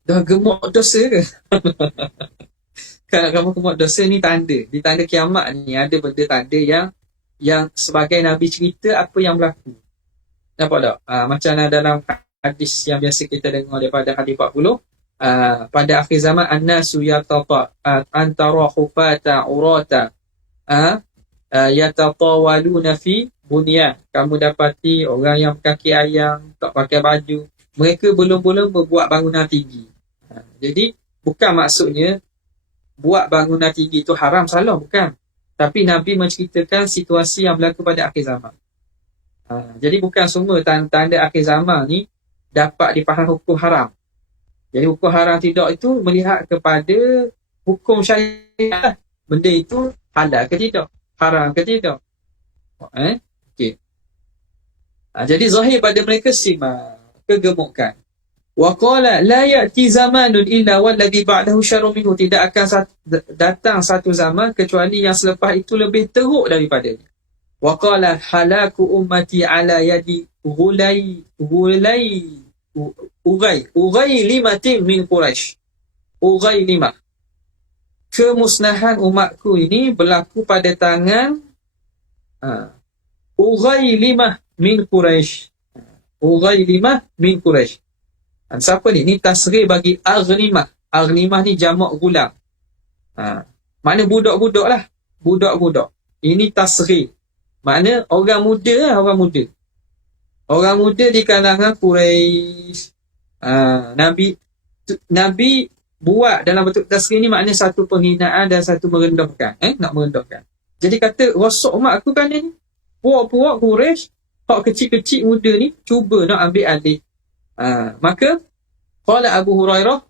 Dah gemuk dosa ke? Kalau kamu gemuk dosa ni tanda. Di tanda kiamat ni ada benda tanda yang sebagai Nabi cerita apa yang berlaku. Nampak tak? Macam dalam hadis yang biasa kita dengar daripada hadis 40. Pada akhir zaman an-nasu yatata antara hufata urata yatatawaluna fi bunyan. Kamu dapati orang yang kaki ayam, tak pakai baju, mereka belum-belum berbuat bangunan tinggi. Jadi bukan maksudnya buat bangunan tinggi itu haram, salah, bukan. Tapi Nabi menceritakan situasi yang berlaku pada akhir zaman. Jadi bukan semua tanda akhir zaman ni dapat dipahami hukum haram. Jadi hukum haram tidak itu melihat kepada hukum syariat. Benda itu halal ke tidak, haram ke tidak. Okey. Jadi zahir pada mereka sima, kegemukan. Wa qala la ya'ti zamanun illa walladhi ba'dahu syarrun minhu, tidak akan datang satu zaman kecuali yang selepas itu lebih teruk daripadanya. Wa qala halaku ummati ala yadi Ughailimatin min Quraisy. Ughailimah, kemusnahan umatku ini berlaku pada tangan Ughailimah min Quraisy. Ughailimah min Quraisy. Siapa ni? Ni tasghir bagi Aghlimah. Aghlimah ni jamak gulam. Makna budak-budak lah. Budak-budak. Ini tasghir. Makna orang muda lah, orang muda. Orang muda di kalangan Quraisy. Nabi buat dalam bentuk tasghir ni maknanya satu penghinaan dan satu merendahkan. Nak merendahkan. Jadi kata rosak umat aku kan ni. Puak-puak Quraisy, hak kecil-kecil muda ni cuba nak ambil alih. Maka qala Abu Hurairah,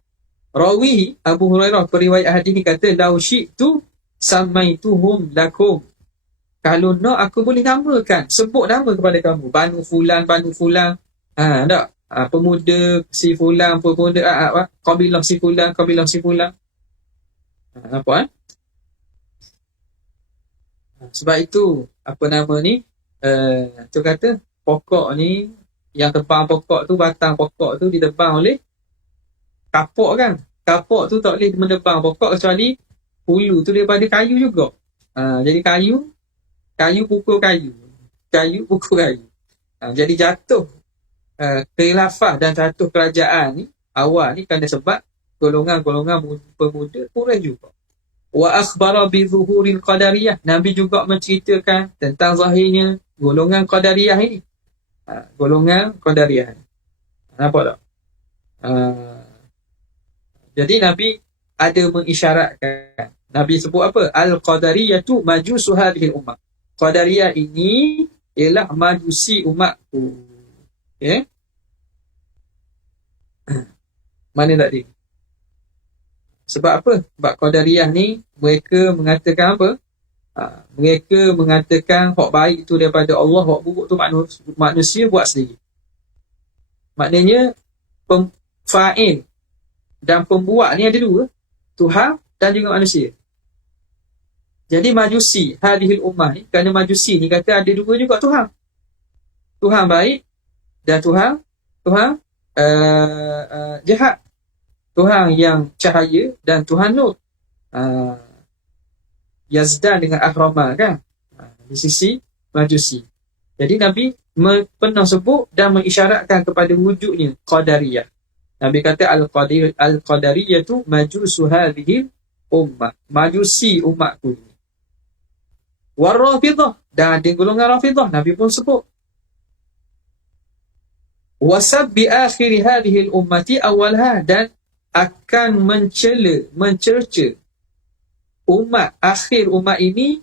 rawi Abu Hurairah periwayat hadis ni kata, "Lau syi'tu samaituhum lakum." Kalau nak aku boleh namakan, sebut nama kepada kamu. Banu fulan, tak? Pemuda si fulan, pemuda kabilah si fulan. Nampak Sebab itu apa nama ni? Tu kata pokok ni, yang tebang pokok tu, batang pokok tu ditebang oleh kapok kan. Kapok tu tak boleh menebang pokok kecuali hulu tu daripada kayu juga. Jadi kayu pukul kayu. Jadi jatuh khilafah dan jatuh kerajaan ni awal ni kerana sebab golongan-golongan pemuda Quraisy juga. Wa akhbara bi zuhuril qadariyah. Nabi juga menceritakan tentang zahirnya golongan qadariyah ini. Golongan qadariyah. Nampak tak? Jadi Nabi ada mengisyaratkan. Nabi sebut apa? Al-qadariyatu majusu hadhil ummah. Qadariyah ini ialah majusi umatku. Okay? Mana tadi? Sebab apa? Sebab Qadariyah ni mereka mengatakan apa? Mereka mengatakan hak baik tu daripada Allah, hak buruk tu manusia buat sendiri. Maknanya fa'il dan pembuat ni ada dua, Tuhan dan juga manusia. Jadi majusi hadhil ummah ni, kerana majusi ni kata ada dua juga Tuhan. Tuhan baik dan Tuhan jahat. Tuhan yang cahaya dan Tuhan nur. Yazdan dengan Ahrama kan, di sisi majusi. Jadi Nabi pernah sebut dan mengisyaratkan kepada wujudnya Qadariyah. Nabi kata Al-Qadariyah tu majusu hadhihi ummah, majusi umatku. War-Rafidah, dan ada golongan Rafidah, Nabi pun sebut. Wasab bi akhir hadhihi ummati awalha, dan akan mencerca umat akhir umat ini,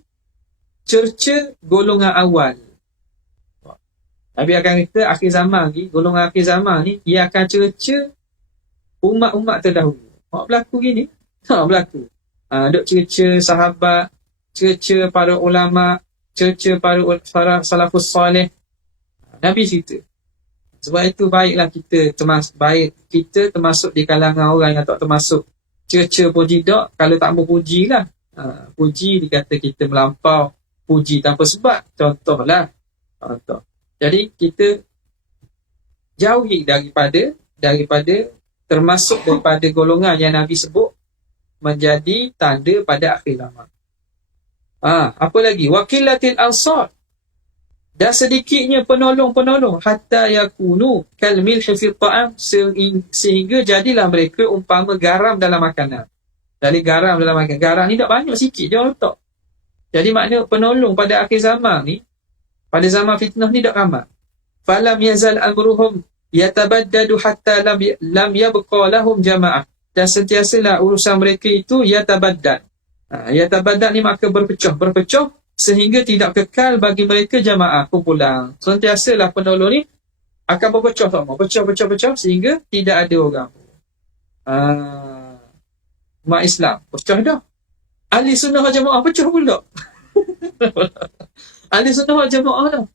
cerca golongan awal. Nabi akan kata akhir zaman ni, golongan akhir zaman ni, ia akan cerca umat-umat terdahulu. Hak berlaku gini, berlaku. Duk cerca sahabat, cerca para ulama, cerca para salafus soleh. Nabi cerita. Sebab itu baiklah kita termasuk di kalangan orang yang tak termasuk cerca puji tak. Kalau tak mau pujilah. Puji dikata kita melampau, puji tanpa sebab. Contoh. Jadi kita jauhi daripada termasuk daripada golongan yang Nabi sebut menjadi tanda pada akhir zaman. Apa lagi? Wakilatil ansar, dan sedikitnya penolong-penolong, hatta yakunu kal milhi fil ta'am, sehingga jadilah mereka umpama garam dalam makanan. Dari garam dalam makanan. Garam ni tak banyak, sikit je orang letak. Jadi makna penolong pada akhir zaman ni, pada zaman fitnah ni tak ramai. Falam yazal amruhum yatabaddadu hatta lam yabqa lahum jama'ah, dan sentiasalah urusan mereka itu yatabaddad. Yatabaddad ni maka berpecah sehingga tidak kekal bagi mereka jamaah, kumpulan. Sentiasalah penolong ni akan berpecah sama, pecah sehingga tidak ada orang. Umat Islam pecah dah. Ahli sunnah wal jamaah pecah pula. Ahli sunnah wal jamaah dah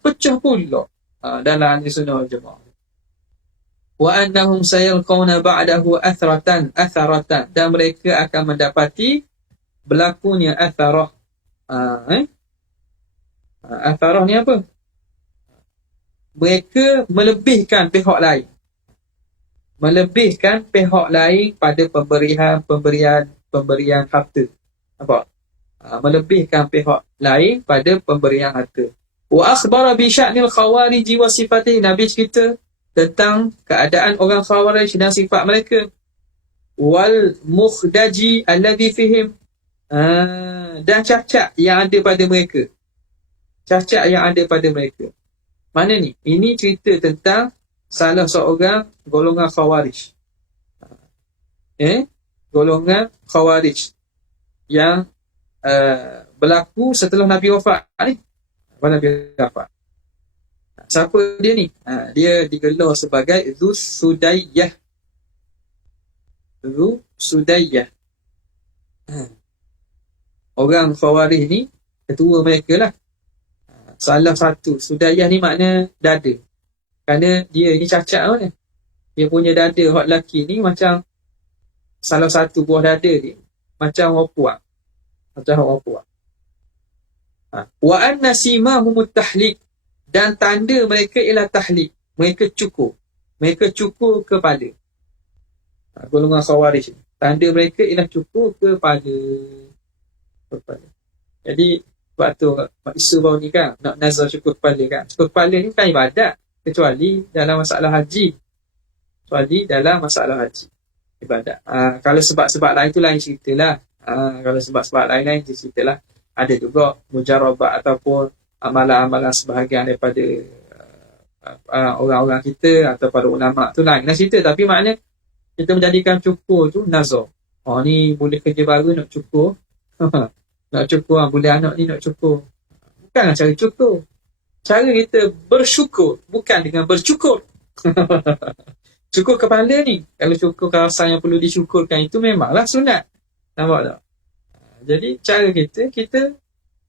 pecah pula dalam ahli sunnah wal jamaah. Wa annahum sayalqawna ba'dahu atharatan, dan mereka akan mendapati berlakunya atharah. Atharah ni apa? Mereka melebihkan pihak lain pada pemberian harta. Apa? Melebihkan pihak lain pada pemberian harta. Wa akhbara bi sya'nil khawarij wa sifatihi, Nabi cerita tentang keadaan orang Khawarij dan sifat mereka. Wal mukhdaji alladhi fihim, dan cacat yang ada pada mereka. Mana ni? Ini cerita tentang salah seorang golongan Khawarij. golongan Khawarij yang berlaku setelah Nabi wafat ni. Nabi wafat. Siapa dia ni? Dia digelar sebagai Dzus Sudayyah. Dzus Sudayyah. Orang Khawarij ni, ketua mereka lah. Salah satu. Sudayyah ni makna dada. Kerana dia ni cacat mana? Dia punya dada hak lelaki ni macam salah satu buah dada dia. Macam orang puak. Macam orang puak. Wa anna simahumut tahlik. Dan tanda mereka ialah tahlik. Mereka cukur. Mereka cukur kepala. Golongan Khawarij. Tanda mereka ialah cukur kepala. Jadi, sebab tu isu baru ni kan, nak nazar cukur kepala kan. Cukur kepala ni kan ibadat. Kecuali dalam masalah haji. Ibadat. Kalau sebab-sebab lain tu lain cerita lah. Kalau sebab-sebab lain cerita lah. Ada juga mujarabah ataupun amalan-amalan sebahagian daripada orang-orang kita atau para ulama tu lain cerita. Tapi maknanya kita menjadikan cukur tu nazar. Ni boleh kerja baru nak cukur. Nak cukur, boleh anak ni nak cukur. Bukanlah cara cukur. Cara kita bersyukur, bukan dengan bercukur. Cukur kepala ni, kalau cukur kawasan yang perlu disyukurkan itu memanglah sunat. Nampak tak? Jadi cara kita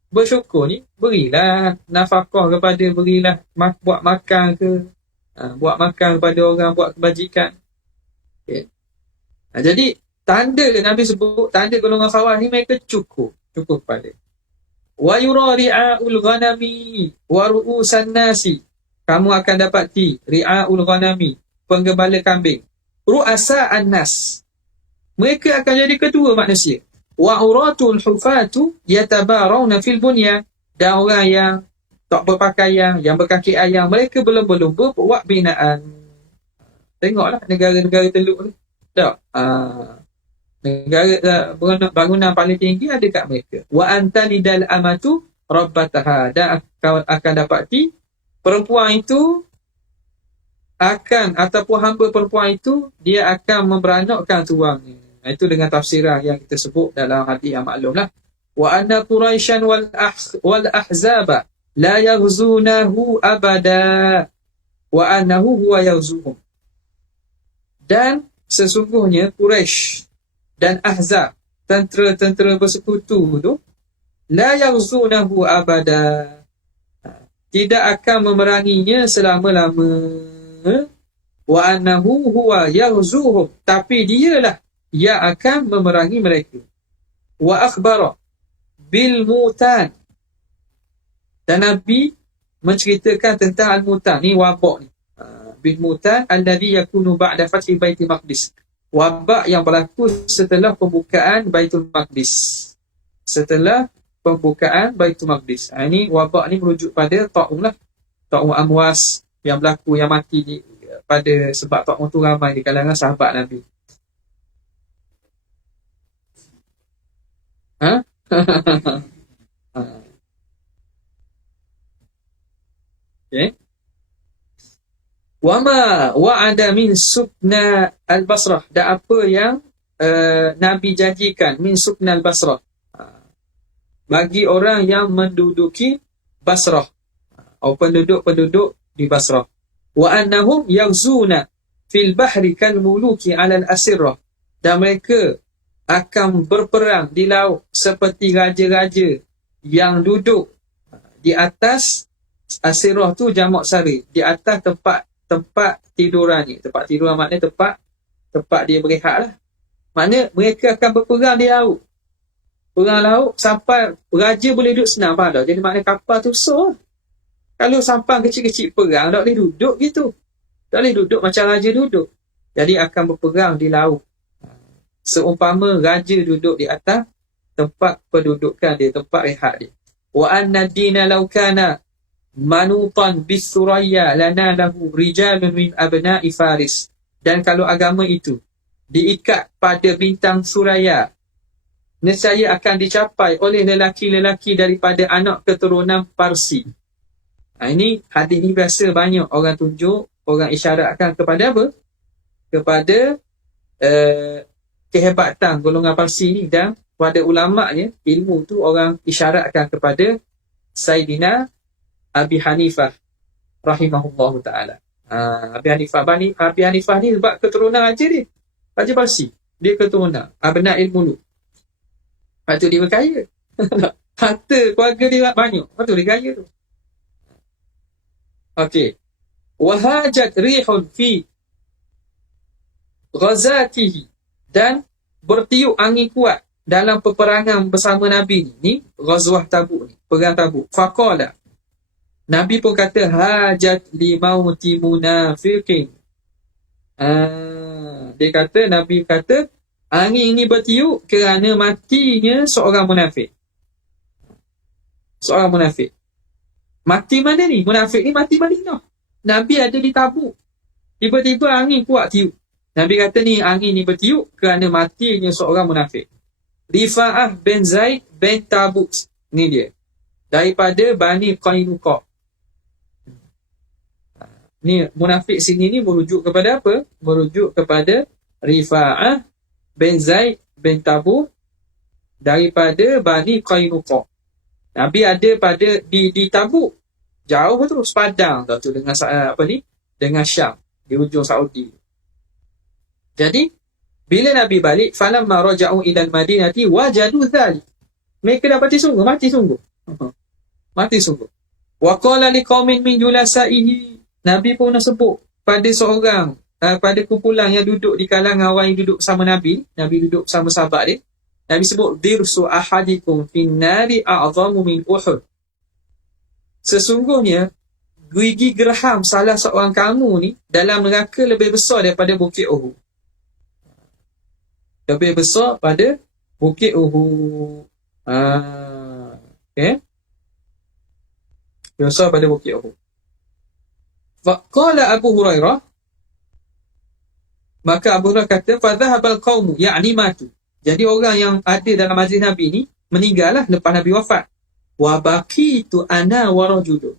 bersyukur ni, berilah nafkah kepada, berilah buat makan ke, buat makan kepada orang, buat kebajikan. Okay. Jadi tanda Nabi sebut, tanda golongan Khawarij ni mereka cukur kepala. Wa yura ri'aul ghanami wa ru'usan nasi. Kamu akan dapati ri'aul ghanami, penggembala kambing. Ru'asa an-nas. Mereka akan jadi ketua manusia. Wa uratul hufatu yatabarawna fil bunya. Dan orang yang tak berpakaian, yang berkaki ayam, mereka berlomba-lomba buat binaan. Tengoklah negara-negara teluk ni. Tak? Negara bangunan paling tinggi ada kat mereka. Wa antalidal amatu rabbataha. Dan akan dapati perempuan itu ataupun hamba perempuan itu dia akan memberanakkan tuannya. Itu dengan tafsirah yang kita sebut dalam hadis yang maklum lah. Wa anna Quraisyan wal ahzaba la yaghzunahu abada wa annahu huwa yaghzuhum. Dan sesungguhnya Quraisy dan Ahzab, tentera-tentera bersekutu tu, la yaghzunahu abada, tidak akan memeranginya selama-lama. Wa annahu huwa yaghzuhum, tapi dialah yang akan memerangi mereka. Wa akhbara bil mutan, dan Nabi menceritakan tentang al-mutan ni, wabak ni. Bil mutan alladhi yakunu ba'da fathi Baitul Maqdis, wabak yang berlaku setelah pembukaan Baitul Maqdis. Setelah pembukaan Baitul Maqdis. Ini wabak ni merujuk pada ta'un lah. Ta'un Amwas yang berlaku, yang mati pada sebab ta'un tu ramai di kalangan sahabat Nabi. Okay. Wama wa'ada min sukna al-Basrah, dan apa yang Nabi janjikan min sukna al-Basrah, bagi orang yang menduduki Basrah, atau penduduk-penduduk di Basrah. Wa annahum yaghzuna fil bahri kal muluki 'ala al-asirah, dan mereka akan berperang di laut seperti raja-raja yang duduk di atas asirah tu, jamak sari, di atas tempat tiduran ni. Tempat tiduran maknanya tempat dia berehat lah. Maknanya mereka akan berperang di laut. Perang laut sampai raja boleh duduk senang, faham tak? Jadi maknanya kapal tu besar. Kalau sampan kecil-kecil perang, tak boleh duduk gitu. Tak boleh duduk macam raja duduk. Jadi akan berperang di laut. Seumpama raja duduk di atas tempat pendudukan dia, tempat rehat dia. Wa anna dina law kana manutan bis suraya lana lahu rijalun min abna'i Faris. Dan kalau agama itu diikat pada bintang Suraya, nescaya akan dicapai oleh lelaki-lelaki daripada anak keturunan Parsi. Ini hadis ni biasa banyak orang tunjuk, orang isyaratkan kepada apa? Kepada kehebatan golongan Parsi ni, dan pada ulama'nya ilmu tu orang isyaratkan kepada Sayyidina Abi Hanifah rahimahullahu ta'ala. Abi Hanifah ni sebab keturunan Raja Parsi. Dia keturunan Abna'il Muluk. Lepas tu dia berkaya. Harta keluarga dia banyak. Lepas tu dia kaya tu. Okey. Wahajat rihun fi ghazatihi, dan bertiup angin kuat dalam peperangan bersama Nabi ni Ghazwah Tabuk ni, perang Tabuk. Faqala, Nabi pun kata, hajat li mauti munafiqin. Nabi kata angin ini bertiup kerana matinya seorang munafik. Seorang munafik. Mati mana ni? Munafik ni mati Madinah. Nabi ada di Tabuk. Tiba-tiba angin kuat tiup. Nabi kata ni angin ni bertiup kerana matinya seorang munafik. Rifa'ah bin Zaid bin Tabuk. Ni dia. Daripada Bani Qainuqa. Ni munafik sini ni merujuk kepada apa? Merujuk kepada Rifa'ah bin Zaid bin Tabuk daripada Bani Qainuqa. Nabi ada pada di Tabuk. Jauh tu, sepadang tu dengan dengan Syam di hujung Saudi. Jadi bila Nabi balik, falamma raja'u ila al-Madinati wajadu dhalik. Mereka dapati sungguh, mati sungguh. Mati sungguh. Wa qala liqaumin min julasaihi. Nabi pun nak sebut pada seorang pada kumpulan yang duduk di kalangan orang yang duduk bersama Nabi duduk bersama sahabat dia. Nabi sebut dirsu ahadikum fin nari a'zamu min Uhud. Sesungguhnya gigi geraham salah seorang kamu ni dalam neraka lebih besar daripada Bukit Uhud. Lebih besar pada Bukit Uhud. Okay. Lebih besar pada Bukit Uhud. Faqala Abu Hurairah, maka Abu Hurairah kata, fadhahabal qaumu ya'ni matu. Jadi orang yang ada dalam majlis Nabi ni meninggallah lepas Nabi wafat. Wa baqitu ana wa rajulun.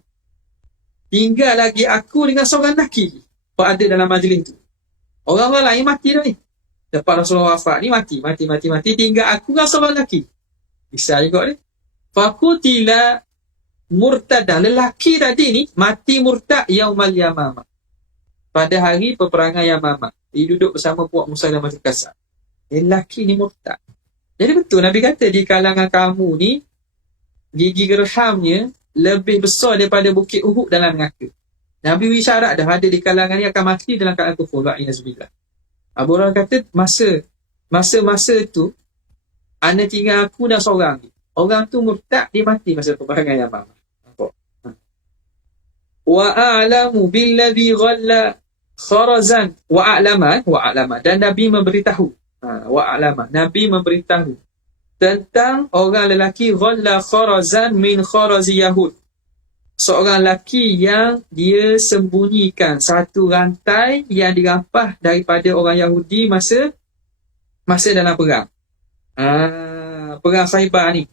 Tinggal lagi aku dengan seorang lelaki berada dalam majlis tu. Orang-orang lain mati dah ni. Lepas Rasulullah wafat ni mati. Tinggal aku dengan seorang lelaki. Bisa juga ni. Faqutila murtadah. Lelaki tadi ni mati murtad yaumal yamamah. Pada hari peperangan Yamamah. Dia duduk bersama puak Musa dan Masjid Kasar. Lelaki ni murtad. Jadi betul Nabi kata di kalangan kamu ni gigi gerhamnya lebih besar daripada Bukit Uhud dalam neraka. Nabi isyarat dah ada di kalangan ni akan mati dalam keadaan kufur. Wa'iyazbillah. Abu Hurairah kata masa tu ana tinggal aku dan seorang ni. Orang tu murtad, dia mati masa peperangan Yamamah. Wa a'lamu billadhi ghalla kharazan wa a'lama, dan Nabi memberitahu Nabi memberitahu tentang orang lelaki ghalla kharazan min kharazi Yahud, seorang lelaki yang dia sembunyikan satu rantai yang dirampas daripada orang Yahudi masa dalam perang Khaybar ni.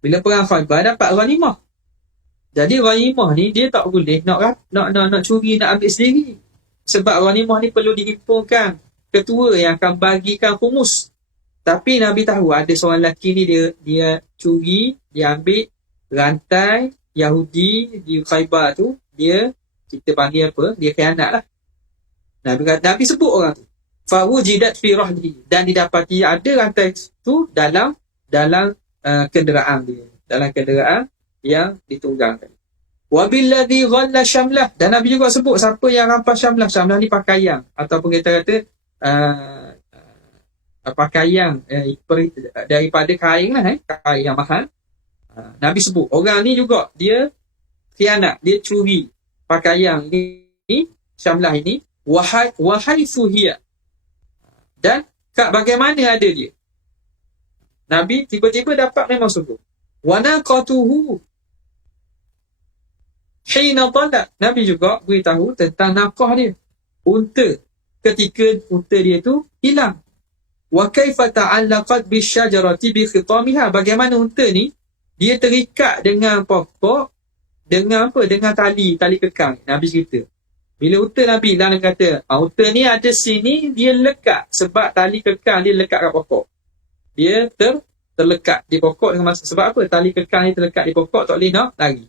Bila perang Khaybar dapat ghanimah. Jadi ghanimah ni dia tak boleh nak curi, nak ambil sendiri. Sebab ghanimah ni perlu dihimpunkan ketua yang akan bagikan khumus. Tapi Nabi tahu ada seorang lelaki ni dia curi, dia ambil rantai Yahudi di Khaybar tu, kita panggil apa? Dia khianat lah. Nabi sebut orang tu. Fa wujidat fi rahlihi, dan didapati ada rantai tu dalam kenderaan dia, dalam kenderaan yang ditunggangan. Wabilladhi ghalla syamlah, dan Nabi juga sebut siapa yang rampas syamlah. Syamlah ni pakaian, ataupun kita kata pakaian daripada kain lah, kain yang mahal. Nabi sebut orang ni juga dia khianat, dia curi pakaian ini, syamlah ini. Wahai suhiya, dan bagaimana ada dia. Nabi tiba-tiba dapat memang sungguh. Wanaqatuhu hina talak, Nabi juga beritahu tentang naqah dia, unta, ketika unta dia tu hilang. Wa kaifa ta'allaqat bisyajarati bi khitamiha, bagaimana unta ni dia terikat dengan pokok dengan tali kekang. Nabi cerita Bila unta Nabi lah dia kata, unta ni ada sini, dia lekat. Sebab tali kekang dia lekat kat pokok. Dia terlekat di pokok dengan masa. Sebab apa? Tali kekang ni terlekat di pokok, tak boleh nak lari.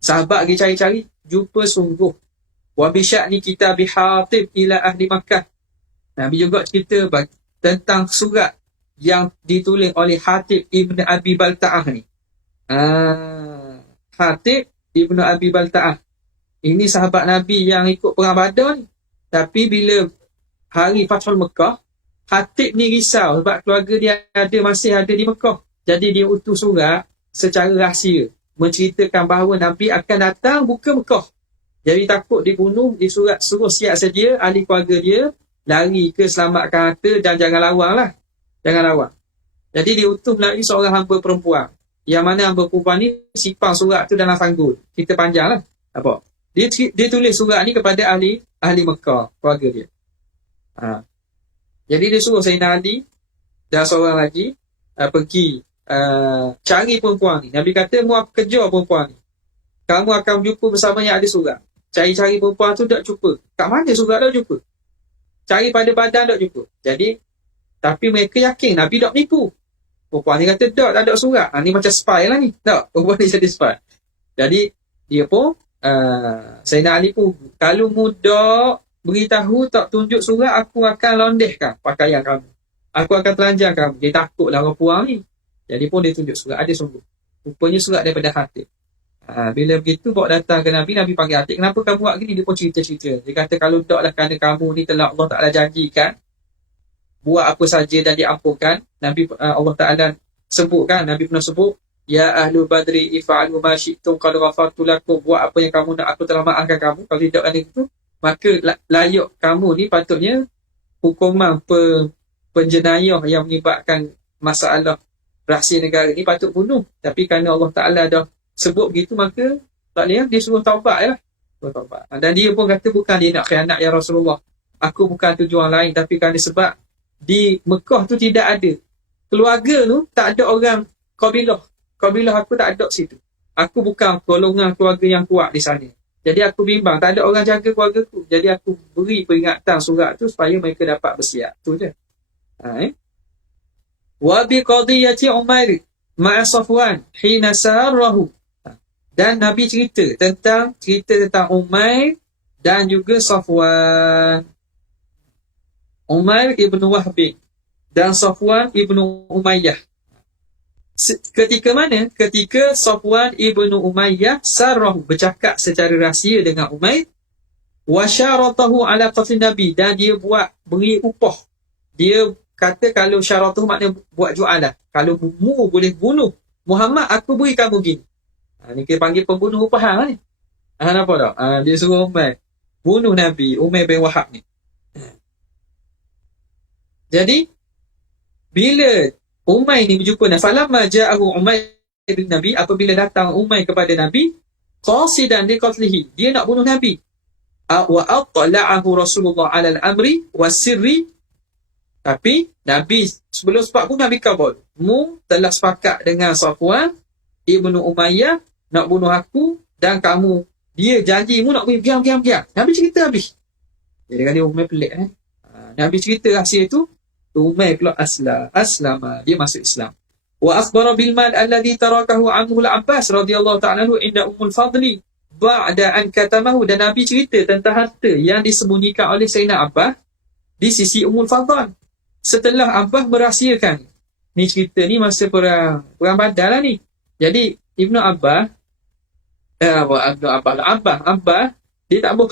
Sahabat pergi cari-cari, jumpa sungguh. Wa bisya'ni kitab Hatib ila ahli Makkah. Nabi juga cerita tentang surat yang ditulis oleh Hatib Ibn Abi Balta'ah ni. Hatib Ibn Abi Balta'ah. Ini sahabat Nabi yang ikut perang Badar ni. Tapi bila hari Fathul Mekah, Hatib ni risau sebab keluarga dia masih ada di Mekah. Jadi dia utus surat secara rahsia menceritakan bahawa Nabi akan datang buka Mekah. Jadi takut dibunuh, disurat suruh siap sedia ahli keluarga dia lari ke selamatkan harta dan jangan lawang lah. Jangan lawang. Jadi dia utus lagi seorang hamba perempuan. Yang mana hamba perempuan ni simpan surat tu dalam sanggul. Cerita panjang lah. Apa? Dia tulis surat ni kepada ahli Mekah, keluarga dia. Jadi dia suruh Sayyidina Ali dan seorang lagi pergi cari perempuan ni. Nabi kata, mu aku kejar perempuan ni. Kamu akan berjumpa bersamanya ada surat. Cari-cari perempuan tu tak jumpa. Kat mana surat tak jumpa? Cari pada badan tak jumpa. Jadi, tapi mereka yakin Nabi tak menipu. Perempuan ni kata, tak ada surat. Ni macam spy lah ni. Tak, perempuan ni jadi spy. Jadi, dia pun, Sayyidina Ali pun, kalau muda beritahu tak tunjuk surat, aku akan londehkan pakaian kamu. Aku akan telanjang kamu. Dia takutlah orang puang ni. Jadi pun dia tunjuk surat. Ada sungguh. Rupanya surat daripada Hatib. Bila begitu bawa datang ke Nabi, Nabi panggil Hatib. Kenapa kamu buat gini? Dia pun cerita-cerita. Dia kata kalau taklah kerana kamu ni telah Allah Ta'ala janjikan buat apa saja dan diampunkan. Nabi Allah Ta'ala sebutkan, Nabi pernah sebut, ya ahlu badri ifa'alu ma syi'tum qad ghafartu lakum. Buat apa yang kamu nak, aku telah maafkan kamu. Kalau tidak ada itu, maka layak kamu ni patutnya hukuman penjenayah yang menyebabkan masalah rahsia negara ni patut bunuh. Tapi kerana Allah Ta'ala dah sebut begitu, maka tak boleh, dia suruh taubat lah. Dan dia pun kata bukan dia nak khianat ya Rasulullah. Aku bukan tujuan lain, tapi kerana sebab di Mekah tu tidak ada keluarga tu, tak ada orang kabilah aku tak ada situ. Aku bukan golongan keluarga yang kuat di sana. Jadi aku bimbang, tak ada orang jaga keluarga tu. Jadi aku beri peringatan surat tu supaya mereka dapat bersiap. Tu je. Wa bi qadiyati Umair ma'a Safwan hina sarrahu. Dan Nabi cerita tentang Umair dan juga Safwan. Umair ibn Wahb dan Safwan ibn Umayyah. Ketika mana? Ketika Safwan ibn Umayyah sarrahu, bercakap secara rahsia dengan Umair, wa syaratahu ala qatl Nabi, dan dia beri upah. Dia kata kalau syaratahu maknanya buat jualah. Kalau mu boleh bunuh Muhammad, aku beri kamu gini. Ni kita panggil pembunuh upahan ni. Nampak tak? Dia suruh Umair bunuh Nabi, Umair bin Wahab ni. Jadi bila Umair ni berjumpa Nabi, falamma ja'ahu Umair bin Nabi, apabila datang Umair kepada Nabi, qasidan li qatlihi, dia nak bunuh Nabi. Wa atla'ahu Rasulullah 'ala al-amri was-sirri, tapi Nabi sebelum sepak pun Nabi kabul. Mu telah sepakat dengan Safwan ibnu Umayyah nak bunuh aku, dan kamu, dia janji mu nak bunuh, diam. Nabi cerita habis. Dia kata Umair pelik. Nabi cerita rahsia itu, Umair pula aslama, dia masuk Islam. Wa akhbara bil mal alladhi tarakahu anhu al-Abbas radhiyallahu ta'ala anhu inda Ummul Fadli ba'da an katamahu, dan Nabi cerita tentang harta yang disembunyikan oleh Sayyidina Abbas di sisi Ummul Fadl setelah Abbas merahsiakan. Ni cerita ni masa perang Badar lah ni. Jadi Ibnu Abbas dia tak mau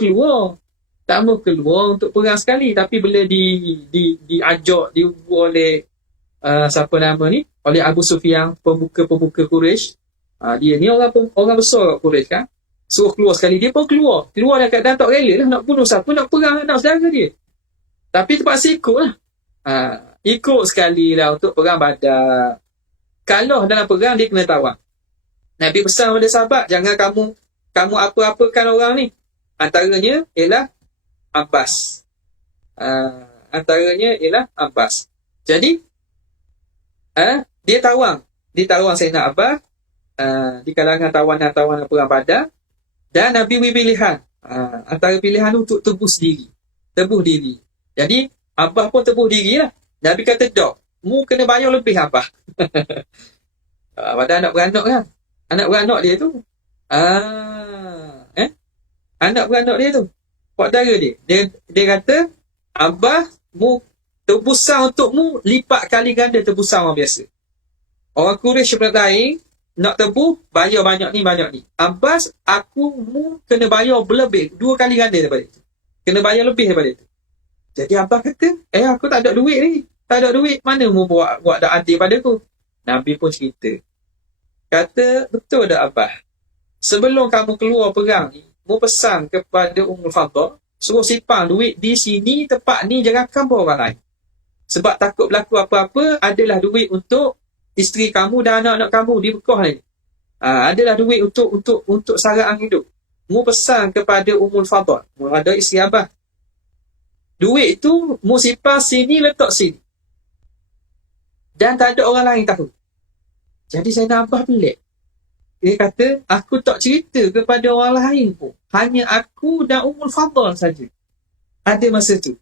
keluar untuk perang sekali, tapi bila diajak oleh siapa nama ni, oleh Abu Sufyan, pembuka Quraisy, dia ni orang besar Quraisy kan, suruh keluar sekali, dia pun keluar dah kat tak rela lah nak bunuh siapa, nak perang anak saudara dia, tapi terpaksa ikut lah. Ikut sekali lah untuk perang Badar. Kalau dalam perang dia kena tawar. Nabi pesan pada sahabat, jangan kamu apa-apakan orang ni. Antaranya ialah Abbas. Jadi dia tawang Sayyidina Abbas di kalangan tawanan perang Badar, dan Nabi beri pilihan Antara pilihan untuk tebuh diri. Tebuh diri. Jadi, abah pun tebuh diri lah. Nabi kata, dok, mu kena bayar lebih abah. Pada anak beranak kan. Anak beranak dia tu. Anak beranak dia tu. Pak dara dia. Dia kata, abah, mu tebusan untuk mu lipat kali ganda tebusan orang biasa. Orang Quraisy lain, nak tebuh, bayar banyak ni. Abbas, mu kena bayar lebih. 2 kali ganda daripada itu. Kena bayar lebih daripada itu. Jadi Abbas kata, aku tak ada duit ni. Tak ada duit. Mana mu buat dak adil pada aku? Nabi pun cerita. Kata, betul tak Abbas? Sebelum kamu keluar perang ni, mu pesan kepada Ummul Fadl, suruh simpan duit di sini, tempat ni, jangan kamu orang lain. Sebab takut berlaku apa-apa, adalah duit untuk isteri kamu dan anak-anak kamu di Mekah ni. Adalah duit untuk saraan hidup. Mu pesan kepada Ummul Fadl, mu ada isteri Abbas. Duit itu mu simpan sini, letak sini. Dan tak ada orang lain tahu. Jadi Sayyidina Abbas pelik. Dia kata, aku tak cerita kepada orang lain pun. Hanya aku dan Ummul Fadl saja. Ada masa tu.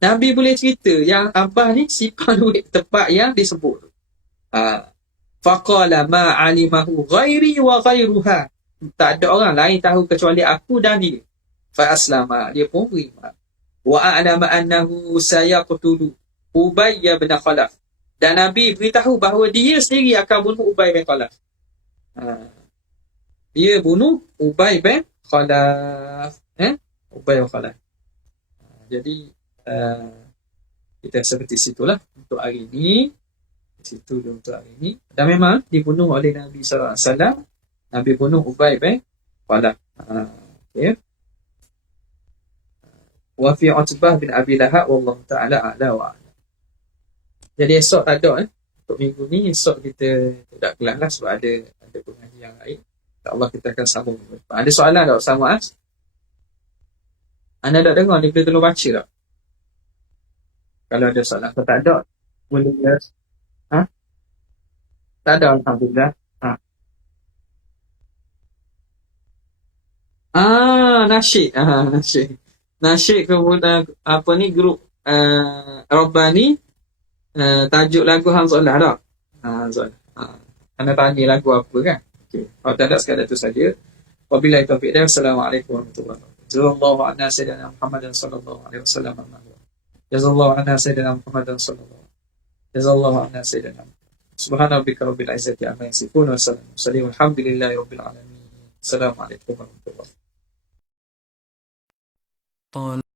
Nabi boleh cerita yang Abbas ni simpan duit tempat yang disebut. Faqala ma alimahu ghairi wa ghairuha. Tak ada orang lain tahu kecuali aku dan dia. Fa aslama, dia pun beriman. Wa a'lama annahu sayaqtulu Ubay bin Khalaf. Dan Nabi beritahu bahawa dia sendiri akan bunuh Ubay bin Khalaf. Dia bunuh Ubay bin Khalaf. Ubay bin Khalaf. Jadi kita seperti situlah untuk hari ini. Situ dia untuk hari ini. Dan memang dibunuh oleh Nabi SAW. Nabi bunuh Ubay bin Khalaf. Okay. Wa fi Utbah bin Abi Lahab wallahu ta'ala a'la wa a'lam. Jadi esok tak ada untuk minggu ni. Esok kita tak kelas lah sebab ada pengajian lain. InsyaAllah kita akan sambung. Ada soalan tak Ustaz Muaz? Anda tak dengar, dia boleh tolong baca tak? Kalau ada soalan. Kalau tak ada, boleh ya. Tak ada, alhamdulillah. Nasyid. Nasyid kemudian apa ni, grup Rabbani, tajuk lagu Hamzullah tak? Anda tanya lagu apa kan? Okay. Kalau tak ada, sekadar itu saja. Wabillahi taufiq. Assalamualaikum warahmatullahi wabarakatuh. Jazallahu anna sayyidina Muhammadan sallallahu alaihi wasallam. Jazallahu anna sayyidina Muhammadan sallallahu. Jazallahu anna sayyidina. Subhana rabbika rabbil izzati amma yasifun wa salamun alhamdulillahi rabbil alamin. Assalamualaikum warahmatullahi wabarakatuh.